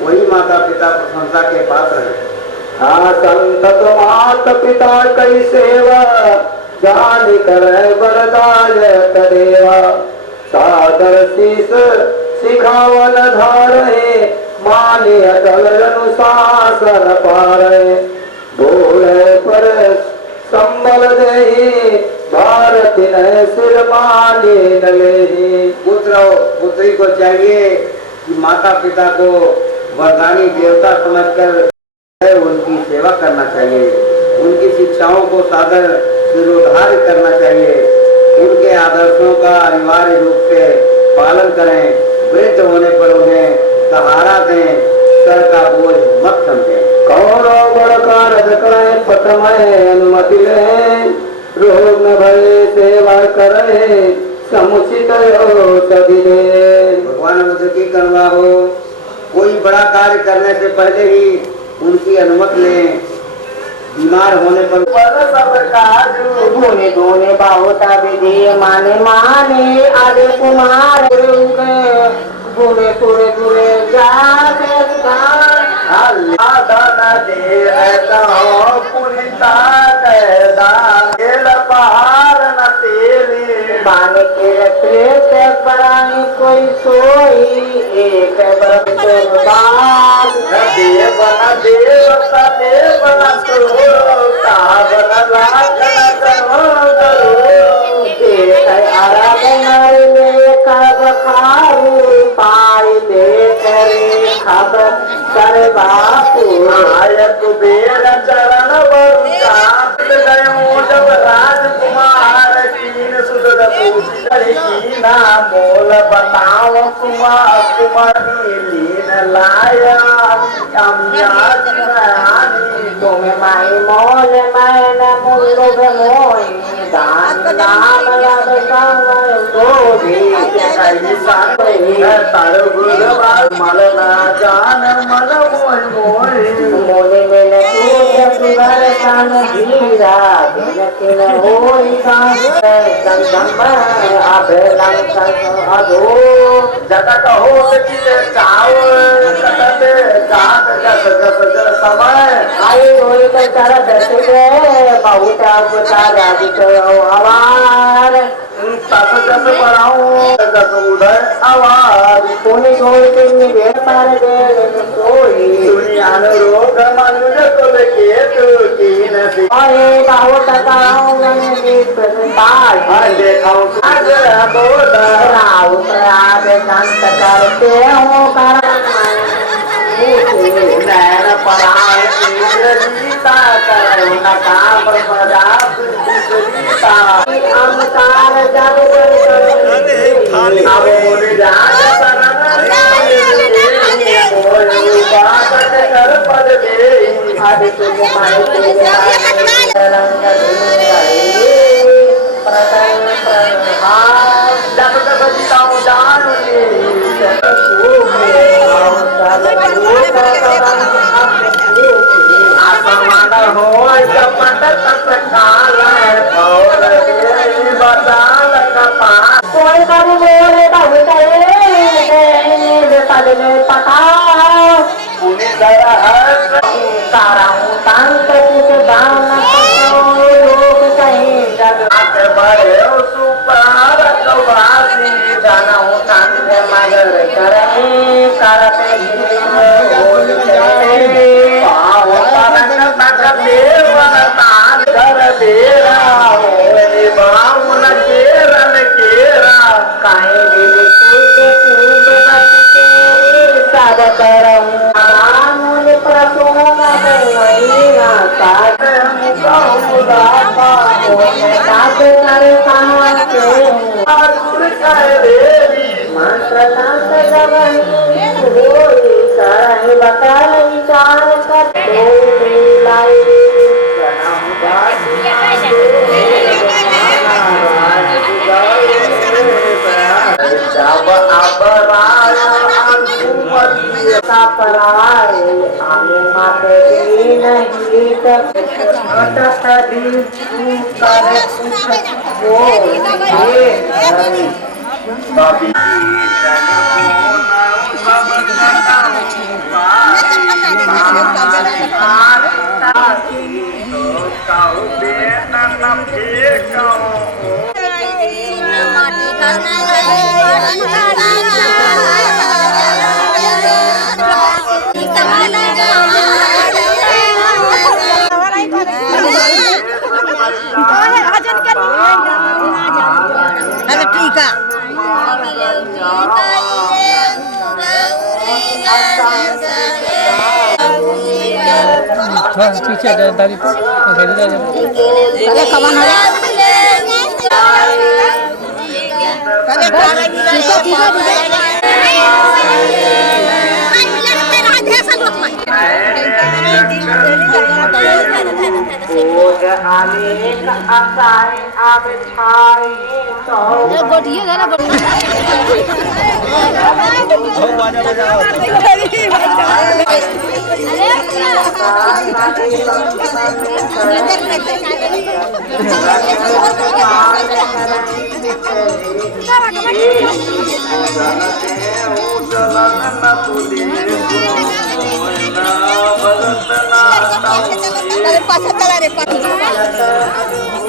वही माता पिता प्रशंसा के पात्र है। संत मात पिता कई सेवा, जान करे बरदाय करेवा। सादर शीस सिखावन धारे, माने अटल अनुशासन पारे। बोले पर संबल देही, भारत ने सिर माने न लेही। पुत्र पुत्री को चाहिए कि माता पिता को वरदानी देवता समझकर उनकी सेवा करना चाहिए। उनकी शिक्षाओं को सादर सिरोधार्य करना चाहिए। उनके आदर्शों का अनिवार्य रूप से पालन करें। वृद्ध होने पर उन्हें सहारा दें, सर का बोझ मत समझें। कौनो बड़ कारज करे पतमय अनुमति ले, रोग न भय सेवा करे समुचित औषधि दे। भगवान बुद्ध की करुणा हो, कोई बड़ा कार्य करने से पहले ही उनकी अनुमति लें। बीमार होने पर सब काजू धोने धोने बहुता विधि माने माने आदि कुमार घूमे पूरे पूरे जाते दान दे पुनिता पहाड़ न तेरे मान के प्रेत पराई कोई सोई एक बरसात देव न देवता देव न तावन लागन करो देख आराधना ले कब खारू पाई ले करे खबर कर बापू आयक बेर चरण बरुचात गयो जब राजकुमार कीन सुदर पूछी की ना मोल बताओ कुमार कुमार लीन लाया तुम्हें माई मोल मैन मुल्लो मोई दान नाम लग मल ना जान मल मोय मोय मोले में सुगर सन धीरा दिन किन होई संगम अभे अधो जगत हो चाव कटते जात जस जस जस समय आई होई तो चर दस बहुत आवार तस जस पढ़ाऊं जस उदय आवार पुनि घोर के पर कोई दुनिया रोग मनुज कुल के तू कीन आए बहुत देखाऊं बोध राव प्रयाग संत करते हो नैन पराय जीता करो नकाम प्रजाप जीता अमकार जब अबोल राज शरण बात कर पद दे अधिक माई रंग जब तक जीताऊं जान कोई कभी बोले पद में पता तारांत कुछ दान लोग कहीं जगत बड़े सुपार कवासी जानऊ कांत मगर करे करते पाव परक तक देवन तान कर देरा होली बाउन केरन केरा काहे दिल के कूद बचके सब करम आमुल प्रसोन देवैया साथ मुदा पाओ साथ कर साथे आदुर कर देवी मंत्र नाथ जगन होई करहि बतल विचार कर तो लाई जन्म बासी जब अपराय अनुमति सपराय अनुमति नहीं तक दिल कर वो ये बाबी ठीक है पीछे दादी तो ठीक है गोटिए ना पास चला रे माटी माटी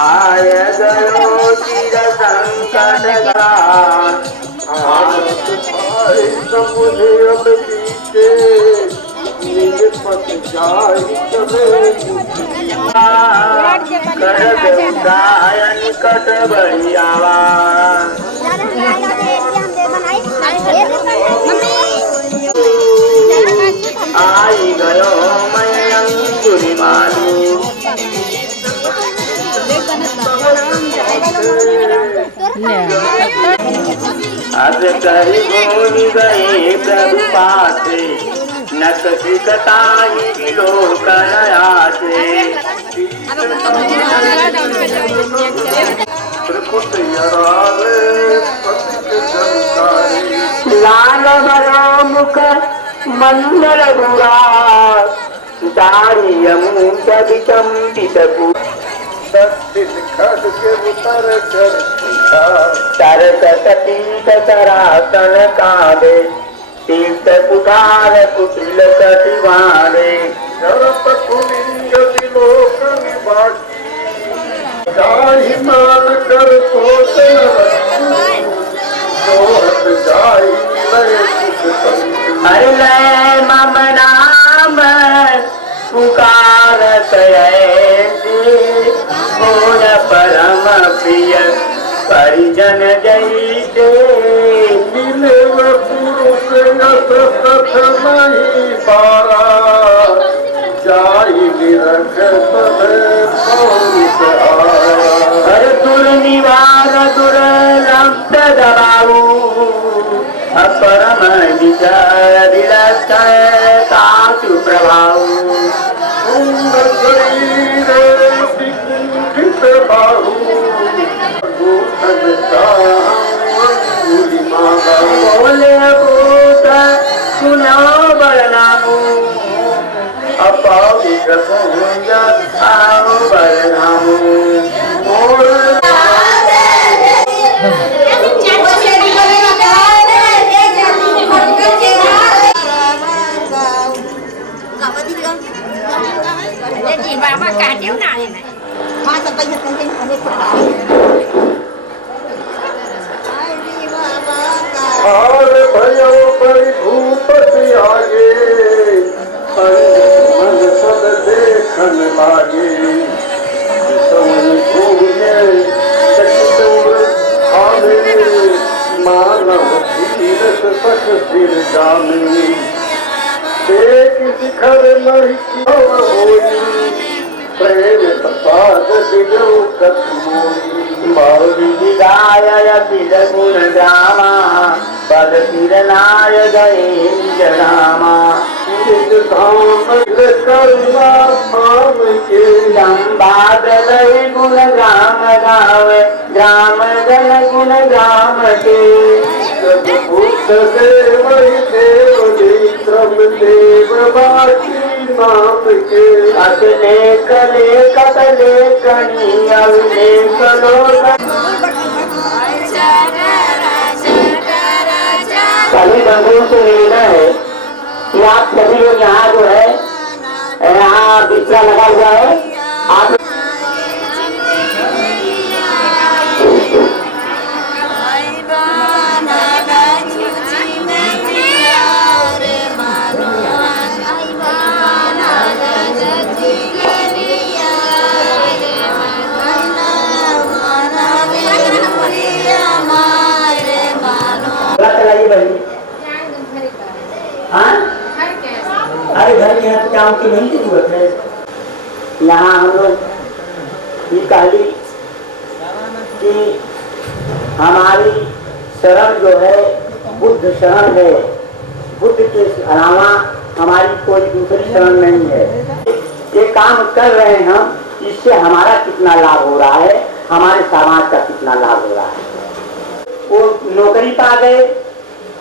आय गयो चिर संकट ग्रास समुझे अब पीछे निज पथ जाय चले कर उदाय निकट बढ़ियावा आई गयो मैं अंकुरी मालू अब कही भूल गए प्रभु पासे नक सिकताई विलोकन आसे लाल भरा मुख मंगल बुरा दाढ़ी मुंड विचंबित खड़ के उतर कर तरकतीत तरासन कांदे तीर्थ पुकार कुटिल कटिवारे जड़प कुलिंग विलोक निवासी जाहि मान कर सोच न रखूं, सोहत जाहि लय सुख संग। हरि लय मम नाम पुकारत ऐसे, मोर परम प्रिय परिजन जैसे। मिलेव पुरुष यश सथ नहीं पारा, जाहि निरख तब पौरुष आरा। हर दुर्निवार दुर्लभ दबाऊ, अपरम विचार विलक्षण तासु प्रभाऊ। सुंदर शरीर विकुंठित बाहु, गोठन अंगुली माला। बोले भूत सुनो बरनामू, अपाऊ प्रभुंज आओ बरनामू। बाबा काटे ना हाँ तो पैसा हार भयो बड़ी भूपति आगे, मन सब देखन लागे। मानव धीरस सख सिर जामी, एक शिखर नहीं होई, प्रेम प्रसाद दियो कतमोई। मौली गाय पिल गुण ग्रामा, पद पिरनाय गए जनामा। निज धाम करुणा धाम के, संवाद गुण ग्राम गावे, ग्राम जन गुण ग्राम के। बुद्ध देव देव विक्रम देव बाकी नाम के। अत लेख लेखत लेखनी अभिलेख लोक। सभी बंधुओं से निवेदन है कि आप सभी लोग यहाँ जो है यहाँ बिस्तरा लगा हुआ है, आप चलाइए बहनी। हाँ अरे घर में तो काम की नहीं जरूरत है। यहाँ हम लोग ये कहली कि हमारी शरण जो है बुद्ध शरण है, बुद्ध के अलावा हमारी कोई दूसरी शरण नहीं है। ये काम कर रहे हैं हम, इससे हमारा कितना लाभ हो रहा है, हमारे समाज का कितना लाभ हो रहा है। वो नौकरी पा गए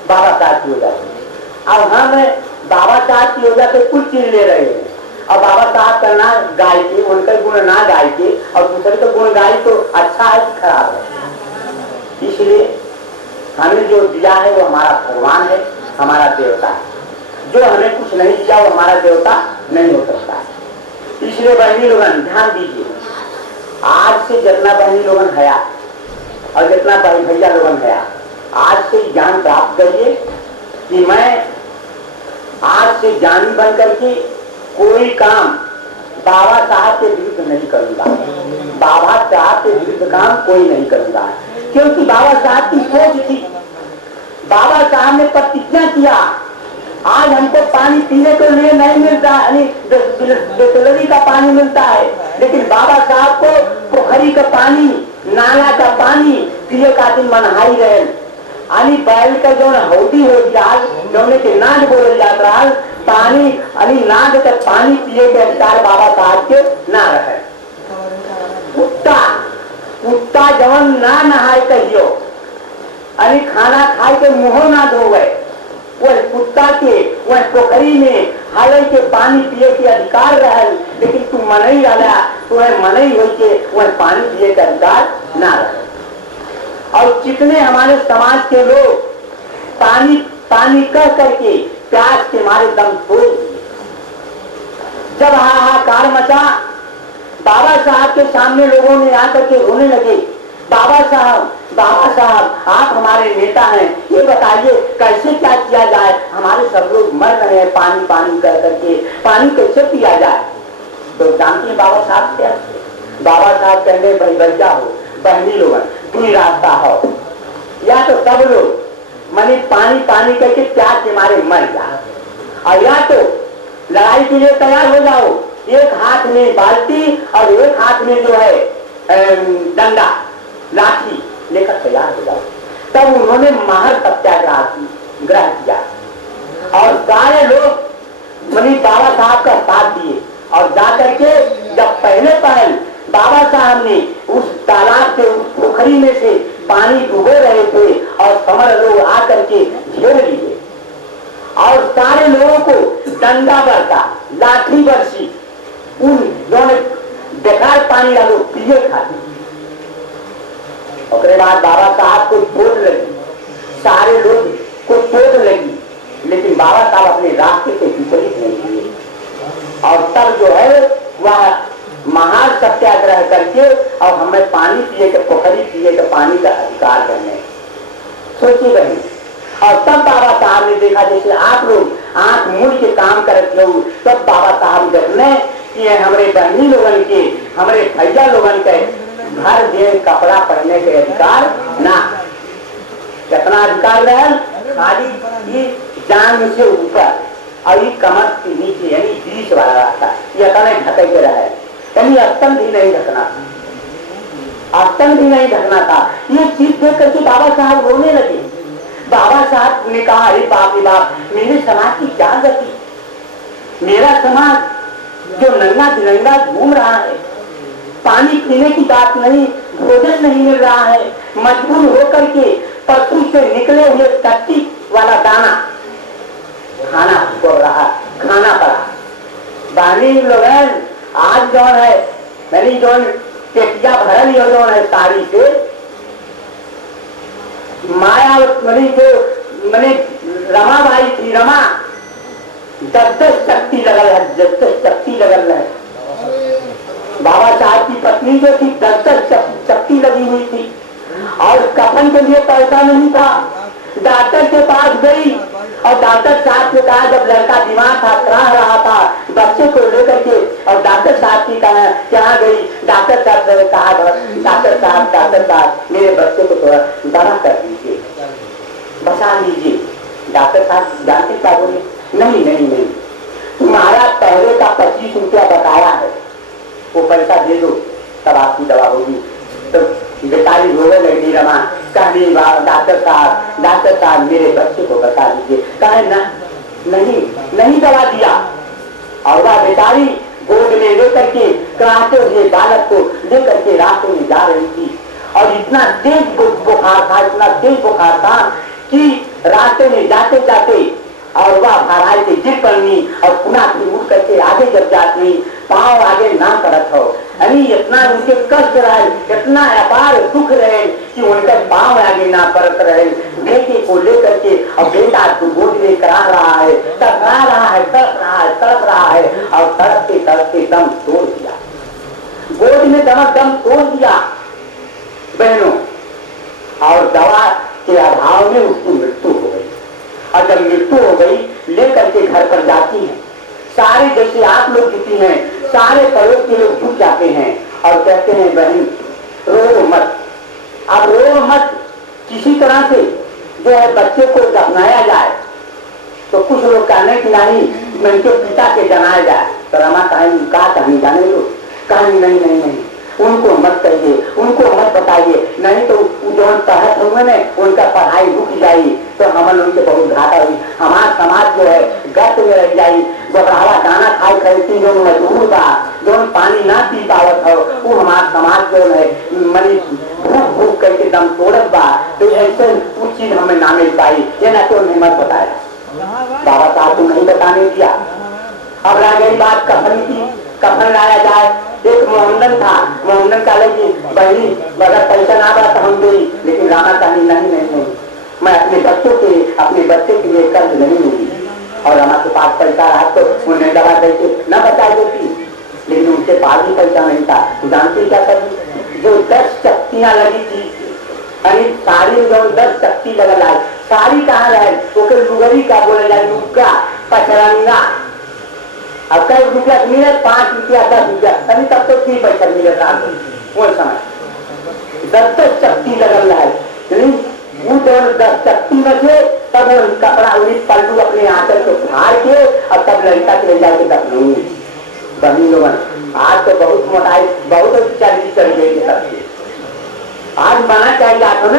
बाबा साहब की वजह से, अब हम बाबा साहब की वजह से कुछ चीज ले रहे हैं। अब बाबा साहब का ना गाय के, उनका गुण ना गाय के, और दूसरे का गुण गाय तो अच्छा है कि खराब है। इसलिए हमें जो दिया है वो हमारा भगवान है, हमारा देवता है। जो हमें कुछ नहीं दिया वो हमारा देवता नहीं हो सकता है। इसलिए बहनी लोगन ध्यान दीजिए, आज से जितना बहनी लोगन है और जितना भाई भैया लोगन है, आज से ज्ञान प्राप्त करिए कि मैं आज से ज्ञानी बन करके कोई काम बाबा साहब के विरुद्ध नहीं करूंगा। बाबा साहब के विरुद्ध काम कोई नहीं करूंगा, क्योंकि बाबा साहब की सोच थी। बाबा साहब ने प्रतिज्ञा किया, आज हमको पानी पीने के लिए नहीं मिलता, बिस्लरी का पानी मिलता है, लेकिन बाबा साहब को पोखरी का पानी, नाला का पानी पिए का दिन मनहाई रहे। अली बैल का जो हौदी हो जाए, जो के नाद बोल जाता है, पानी अली नाद का पानी पिए के अधिकार बाबा साहब के ना रहे। कुत्ता जवन ना नहाए कहियो, अली खाना खाए के मुंह ना धोवे, वह कुत्ता के वह पोखरी में हाले के पानी पिए के अधिकार रहे, लेकिन तू मनई डाला, तुम्हें मनई हो के वह पानी पिए के अधिकार ना रहे। और जितने हमारे समाज के लोग पानी पानी कह करके प्यास के मारे दम तोड़ दिए। जब हाहाकार मचा, बाबा साहब के सामने लोगों ने आकर के रोने लगे, बाबा साहब आप हमारे नेता हैं, ये बताइए कैसे क्या किया जाए, हमारे सब लोग मर रहे हैं पानी पानी कर करके, पानी कैसे पिया जाए। तो जानती है बाबा साहब क्या? बाबा साहब कहने भाई भैया हो, बहनी लोग तू ही रास्ता हो, या तो सब लोग मानी पानी पानी करके प्यास के मारे मर जाए, और या तो लड़ाई के लिए तैयार हो जाओ, एक हाथ में बाल्टी और एक हाथ में जो है डंडा लाठी लेकर तैयार हो जाओ। तब उन्होंने महर सत्याग्रह ग्रह किया और सारे लोग मनी बाबा साहब का साथ दिए, और जाकर के जब पहले बाबा साहब ने उस तालाब से, उस पोखरी में से पानी डुबो रहे थे और समर लोग आकर के घेर लिए और सारे लोगों को डंडा बरसा, लाठी बरसी, उन दोनों बेकार पानी डालो पिए खाते। उसके बाद बाबा साहब को चोट लगी, सारे लोग को चोट लगी, लेकिन बाबा साहब अपने रास्ते से विचलित नहीं किए और तब जो है वह महान सत्याग्रह करके और हमें पानी पिए के, पोखरी पिए के पानी का अधिकार करने सोची रही। और तब बाबा साहब ने देखा जैसे आप लोग आंख मूड़ के काम करते हो, तब बाबा साहब देखने कि हमारे बहनी लोगन के, हमारे भैया लोगन के घर दे कपड़ा पहनने के अधिकार ना, कितना अधिकार रहे, खाली ये जान से ऊपर और ये कमर के नीचे यानी बीच वाला रास्ता, ये ढके के रहे, यानी अस्तन भी नहीं ढकना था, अस्तन भी नहीं ढकना था। ये चीज देख करके बाबा साहब रोने लगे। बाबा साहब ने कहा अरे बाप रे बाप, मेरे समाज की क्या गति, मेरा समाज जो नंगा तिरंगा घूम रहा है, पानी पीने की बात नहीं, भोजन नहीं मिल रहा है, मजबूर होकर के पशु से निकले हुए कच्ची वाला दाना खाना पड़ा। बानी लोग आज जो है मेरी जो पेटिया भरल जो है साड़ी से, माया मनी जो मैंने रमाबाई थी, रमा 10 शक्ति लगल है, 10 शक्ति लगल है। बाबा साहब की पत्नी जो थी 10 शक्ति लगी हुई थी और कफन के लिए पैसा नहीं था। डॉक्टर के पास गई और डॉक्टर साहब ने कहा, जब लड़का बीमार था, कराह रहा था, बच्चे को लेकर के, और डॉक्टर साहब की कहा क्या गई, डॉक्टर साहब ने कहा डॉक्टर साहब मेरे बच्चे को थोड़ा दवा कर दीजिए, बचा लीजिए। डॉक्टर साहब जानते क्या बोले, नहीं, तुम्हारा पहले का 25 रुपया बकाया है, वो पैसा दे दो तब आपकी दवा होगी। तो बेचारी रोने लगी रमा, कहनी डॉक्टर साहब मेरे बच्चे को बता दीजिए। कहे नहीं दवा दिया, और वह बेचारी गोद में लेकर के कराहते हुए बालक को लेकर के रास्ते में जा रही थी और इतना तेज बुखार था कि रास्ते में जाते जाते और वह भराई के गिर पड़नी और पुनः फिर उठ करके आगे जब जाती, पाँव आगे ना करत हो, यानी इतना उनके कष्ट रहे, इतना अपार दुख रहे कि उनके पाँव आगे ना परत रहे। बेटे को लेकर के और बेटा गोद में करा रहा है, तड़प रहा है और तड़पते दम तोड़ दिया, गोद में दम तोड़ दिया बहनों, और दवा के अभाव में उसकी मृत्यु हो गई। और जब मृत्यु हो गई लेकर के घर पर जाती है, सारे जैसे आप लोग जीती हैं, सारे पड़ोस के लोग झुक जाते हैं और कहते हैं बहन रो मत, अब रो मत, किसी तरह से जो है बच्चे को दफनाया जाए। तो कुछ लोग कहने की नहीं उनके पिता के जनाया जाए, तो रमा कहानी जाने लो, कहानी नहीं, उनको मत कहिए, उनको मत बताइए, नहीं तो जो तहत हुए ने उनका पढ़ाई रुक जाई, तो हम उनके बहुत घाटा हुई, हमारा समाज जो है गर्त में रह जाई। घबरावा दाना खाई खरीदती जो मजबूर था, जो पानी ना पी पावत हो, वो हमारा समाज जो है मनी भूख करके दम तोड़त बा। तो ऐसे कुछ चीज हमें ना मिल पाई, ये ना तो नहीं मत बताया, बाबा साहब को नहीं बताने दिया। अब रह गई बात कफन की, कफन लाया जाए। एक मोहम्मदन था, मोहम्मदन का लगी बहनी अगर पैसा ना बा तो हम गई, लेकिन रामा कहानी नहीं, मैं अपने बच्चे के लिए कर्ज नहीं लूंगी, और रामा के पास पैसा रहा तो उन्हें दवा देके न बचा देती। लेकिन उनके पास भी पैसा नहीं था। जानते क्या कर, जो 10 चक्तियां लगी थी, अरे साड़ी में जो 10 चक्ति लगल है, साड़ी कहाँ रहे, तो लुगरी का बोला जाए, लुगा पचरंगा। अब कई रुपया मिले, 5 रुपया 10 रुपया, अभी तब तो 3 पैसा मिले था वो समय। 10 चक्ति लगल है, वो 10 चक्ति में से तब कपड़ा उन्हीं पल्लू अपने आंचल को फाड़ के और तब लड़का के ले जाके दफनूंगी। बहनी लोगन आज तो बहुत मोटाई, बहुत चर्बी चढ़ गई सबसे। आज बना चाहिए आपको न,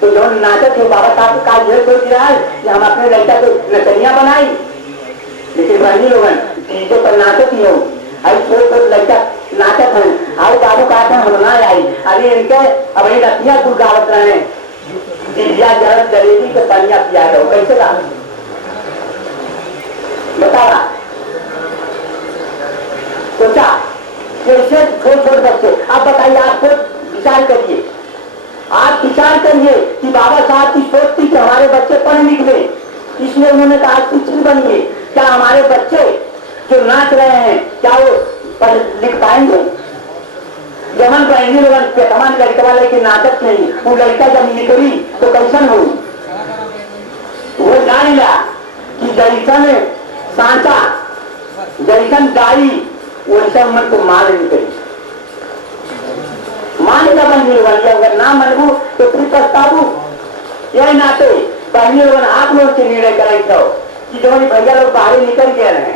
तो जो नाचक है बाबा साहब का ये सोच रहा है कि हम अपने लड़का को नचनिया बनाई, लेकिन बहनी लोगन डीजे पर नाचक ही हो, अरे छोट लड़का नाचक है, आओ बाबू कहते हैं हम ना आई, अरे इनके अब रतिया दूर गावत रहे, जिजिया जरद जलेबी के पनिया पिया रहे हो, कैसे रहा बताओ। सोचा कैसे छोटे छोटे बच्चे, आप बताइए, आप खुद विचार करिए, आप विचार करिए कि बाबा साहब की सोच थी कि हमारे बच्चे पढ़ लिख ले, इसलिए उन्होंने कहा शिक्षित बनिए। क्या हमारे बच्चे जो नाच रहे हैं क्या वो पढ़ लिख पाएंगे? जमन पहली तमाम लड़का लेके नाटक नहीं, वो लड़का जब निकली तो कैसन हो, वो जान लिया कि जैसन सांचा जैसन गाड़ी वैसा मन को मान निकली, मान का बन गई। अगर ना मनबू तो फिर पछताबू। यही नाते पहली लोग आप लोग से निर्णय कराई दो कि जो भैया लोग बाहर निकल गए रहे,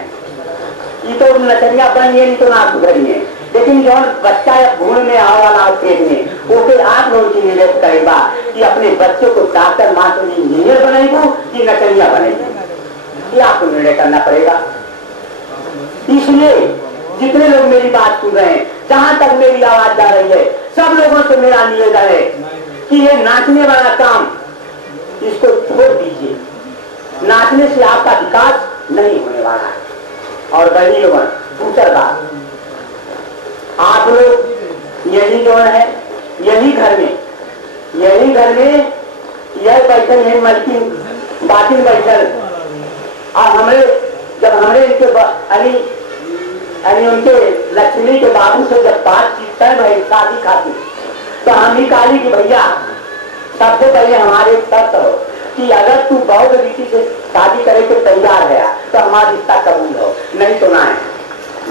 ये तो नचनिया बन गए, नहीं तो ना सुधरिए, लेकिन जो बच्चा भूल में आने वाला पेट में, वो फिर आप लोगों की निर्णय करेगा कि अपने बच्चों को डॉक्टर मास्टर इंजीनियर बनेगो कि नचनिया बनेगी, ये आपको निर्णय करना पड़ेगा। इसलिए जितने लोग मेरी बात सुन रहे हैं, जहां तक मेरी आवाज जा रही है, सब लोगों से मेरा निवेदन है कि ये नाचने वाला काम इसको छोड़ दीजिए, नाचने से आपका विकास नहीं होने वाला है। और बहनी लोगन दूसरा बात, आप लोग यही जो है यही घर में यह बैठल है मलकिन बातिन बैठल, और हमरे जब हमरे इनके उनके लक्ष्मी के बाबू से जब बातचीत कर भाई शादी खाती, तो हम ही कहा कि भैया सबसे पहले हमारे शर्त हो कि अगर तू बहुत रीति से शादी करे के तैयार है तो हमारा रिश्ता कबूल हो, नहीं तो ना है।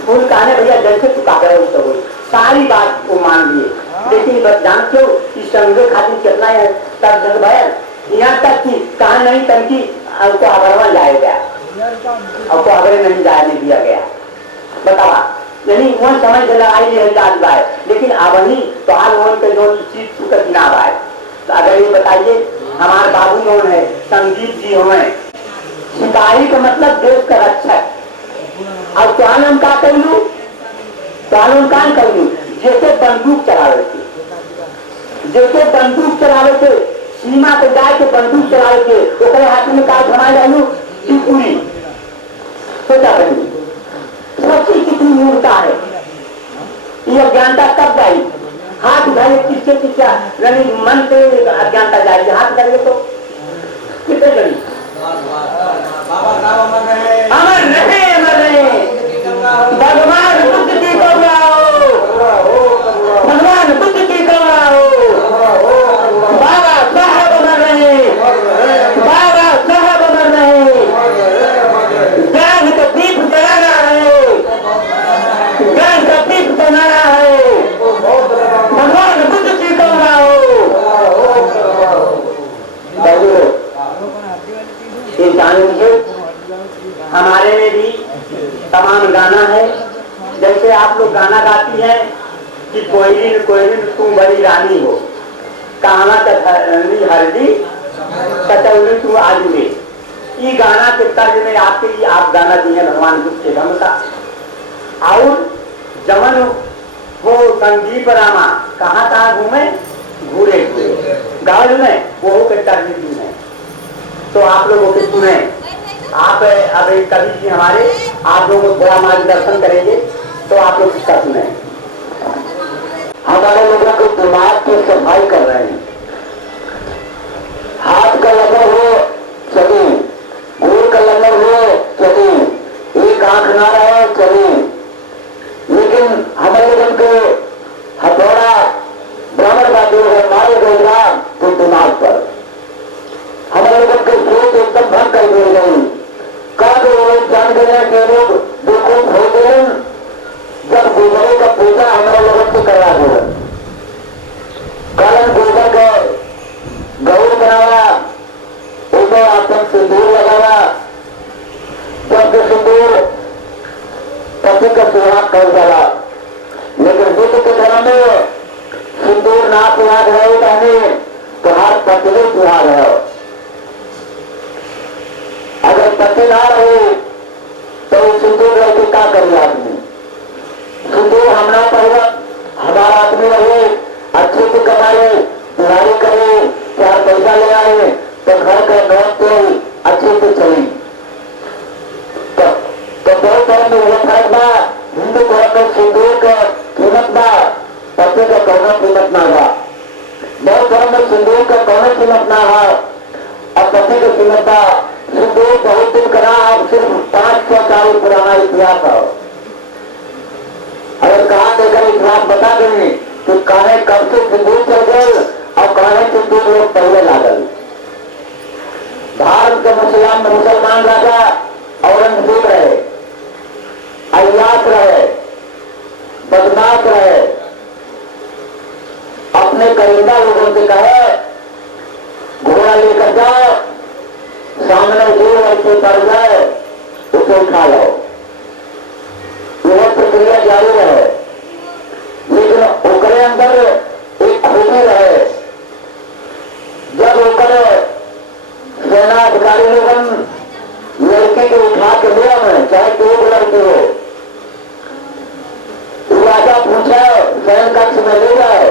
फूल कहने भैया जैसे तू कहा रहे हो तो सारी बात को मान लिए, लेकिन बस जानते हो कि संगे खातिर चलना है तब जग भैया, यहाँ तक कि कहा नहीं तनकी उसको अगरवा लाया गया, आपको अगरे नहीं जाने दिया गया। बतावा यानी वह समझ से लड़ाई ले है, लेकिन अब नहीं तो आज वन के जो चीज चुका ना आए। तो अगर ये बताइए हमारे बाबू कौन है, संगीत जी हमें सिपाही का मतलब देश का रक्षक, अब हम का कर लू जैसे बंदूक चलावे थे, सीमा पे जाए के बंदूक चलावे थे, तो हाथ में का थमा जालू पूरी सोचा बनी सबसे कितनी मूर्ता है, ये अज्ञानता कब जाएगी? हाथ उठाए किससे यानी मन से अज्ञानता जाएगी, हाथ उठाइए तो कितने जड़ी अमर रहे भगवान बुद्ध की कौराओ, भगवान बुद्ध की कौराओ, बाबा साहब अमर रहे, बाबा साहब अमर रहे, ज्ञान का दीप जलाना है, ज्ञान का दीप जलाना है, भगवान बुद्ध की कौराओ। ये जानिए हमारे में भी तमाम गाना है, जैसे आप लोग गाना गाती हैं कि कोई दिन तुम बड़ी रानी हो, कहाना हरदी कचौली तू आलू में, ये गाना के तर्ज में आपके लिए आप गाना दिए भगवान बुद्ध के धर्म का। और जमन वो संदीप रामा कहाँ घूमे घूरे गाँव में वो के तर्ज दी है, तो आप लोगों के सुने। आप अब कवि जी हमारे आप लोगों को बड़ा मार्गदर्शन करेंगे, तो आप लोग इसका सुने। हमारे लोगों को दिमाग की सफाई कर रहे हैं, हाथ का लगा हो चले, गोल का लगा हो चले, एक आंख ना रहे चले, लेकिन के लोग बेखूब हो गए। जब गोबरे का पूजा हमारे लोगों से करा गया, कल गोबर का गौर बनावा, ऊपर आतम सिंदूर लगावा। जब सिंदूर पति का सुहाग कर डाला, लेकिन बुद्ध के धर्म में सिंदूर ना सुहाग है कहने तो हर पत्नी सुहाग है। अगर पति ना रहे तो सिंदूर रह के क्या करे आदमी? सिंदूर हम ना पहले हमारा आदमी रहे, अच्छे से कमाए, दिहाड़ी करे, 4 पैसा ले आए तो घर का नौत तो अच्छे से चले। तो बहुत धर्म में यह फर्क बा, हिंदू धर्म में सिंदूर का कीमत बा, पति का कौनो कीमत ना बा। बहुत धर्म में सिंदूर का कौनो कीमत ना है और पति का कीमत बा। सिंदूर बहुत दिन करा, अब सिर्फ 500 साल पुराना इतिहास है। अगर कहा देखा इतिहास बता देंगे तो कहे कब से सिंदूर चल गए और कहे सिंदूर लोग पहले लागल। भारत के मुसलमान राजा औरंगजेब रहे, अय्याश रहे, बदमाश रहे, अपने करीबा लोगों से कहे घोड़ा लेकर जाओ, सामने जो ऐसे पड़ जाए उसे उठा लो। यह प्रक्रिया जारी रहे, लेकिन ओकरे अंदर एक खूबी रहे। जब ओकरे सेना अधिकारी लोगन लड़के को उठा के लिया में, चाहे कोई लड़के हो, राजा पूछा सैन कक्ष में ले जाए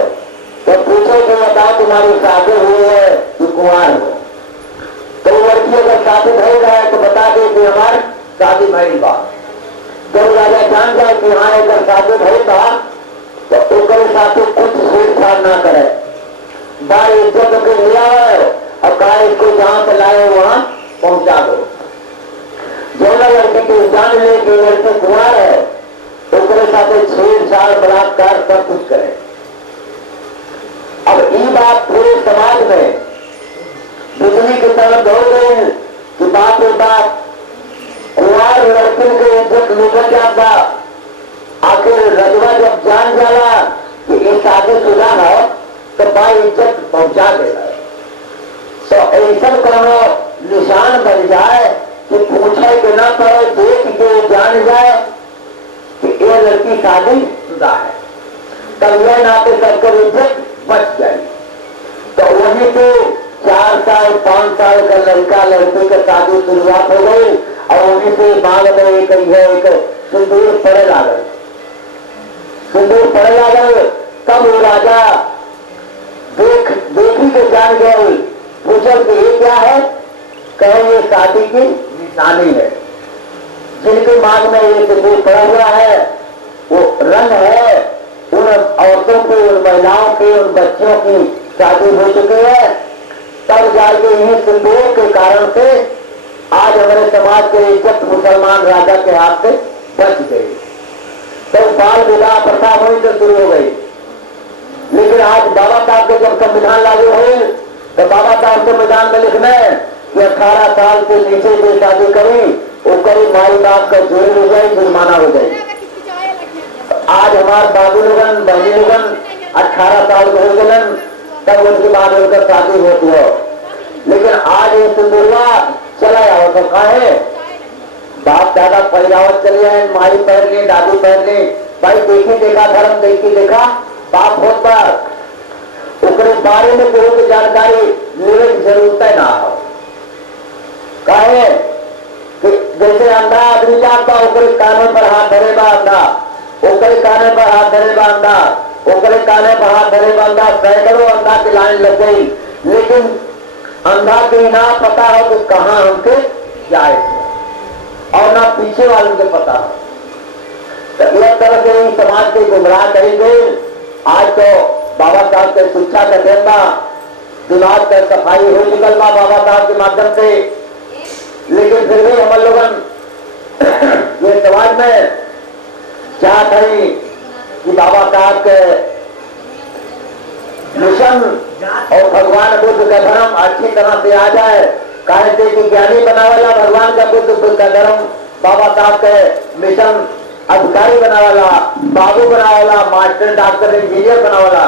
तो पूछो कि बताओ तुम्हारी शादी हुई है कि कुंवार हो? तो लड़की अगर शादी भई रहे तो बता दे कि हमारी शादी भई बा। जब राजा जान जाए कि हाँ अगर शादी भई बा तो ओकर साथ कुछ छेड़छाड़ ना करे, बार इज्जत के लिया है और कहा इसको जहां से लाए वहां पहुंचा दो। जो लड़के को जान ले कि लड़के कुंवार है ओकरे साथ छेड़छाड़ बलात्कार सब कुछ करे। अब ये बात पूरे समाज में बिजली की तरह दौड़ गई कि बाप रे बाप कुंवार लड़के की इज्जत लूटा जाता। आखिर रजवा जब जान जाला कि ये शादीशुदा है तो बाई इज्जत पहुंचा देगा। तो ऐसा करो निशान बन जाए कि पूछे कि ना पड़े, देख के जान जाए कि ये लड़की शादीशुदा है, तब यह नाते सबकर इज्जत बच जाए। तो वहीं पे 4 साल 5 साल का लड़का लड़की का शादी शुरुआत हो गई और वहीं से बाग में एक सिंदूर पड़े लागल। सिंदूर पड़े लागल तब वो राजा देखी के जान गए, पूछल कि ये क्या है? कहे ये शादी की निशानी है। जिनके मांग में ये सिंदूर पड़ा हुआ है वो रंग है उन औरतों की, उन महिलाओं की, उन बच्चों की शादी हो चुकी है। तब जाके इन्हीं सिंदूर के कारण से आज हमारे समाज के इज्जत मुसलमान राजा के हाथ से बच गई। तो बाल विवाह प्रथा वहीं से शुरू हो गई। लेकिन आज बाबा साहब के जब संविधान लागू हुई तो बाबा साहब संविधान में लिखना है कि 18 साल से नीचे जो शादी करी वो करी माई बाप का जेल हो जाए, जुर्माना हो जाए। आज हमारे बाबू लोगन बहनी लोगन 18 साल हो गए तब उनके बाद उनका शादी होती हो। लेकिन आज ये सिंदूरवा चला आओ तो कहे बाप दादा पहरावत चले आए, माई पहन ले, दादी पहन ले, भाई देखी देखा धर्म, देखी देखा बाप होत पर उसके बारे में कोई जानकारी लेने की जरूरत ना हो। कहे कि जैसे अंधा आदमी जाता ओकरे कानों पर हाथ धरेगा अंधा, ओकरे काने पर हाथ धरेगा अंधा, ओकरे काने पर हाथ धरेगा अंधा, सैकड़ों अंधा की लाइन लग गई। लेकिन अंधा के ना पता हो कि कहाँ हमके जाए और ना पीछे वालों के पता हो। तो एक तरह से ही समाज के गुमराह करी गई। आज तो बाबा साहब के शिक्षा का देना, दिमाग का सफाई हो चुकल बा बाबा साहब के माध्यम से। लेकिन फिर भी हम लोगन ये समाज में चाहते हैं कि बाबा साहब के मिशन और भगवान बुद्ध का धर्म अच्छी तरह से आ जाए। कहे थे कि ज्ञानी बनावेला भगवान का बुद्ध का धर्म बाबा साहब के मिशन अधिकारी बनावाला, बाबू बनावाला, मास्टर डॉक्टर इंजीनियर बनावाला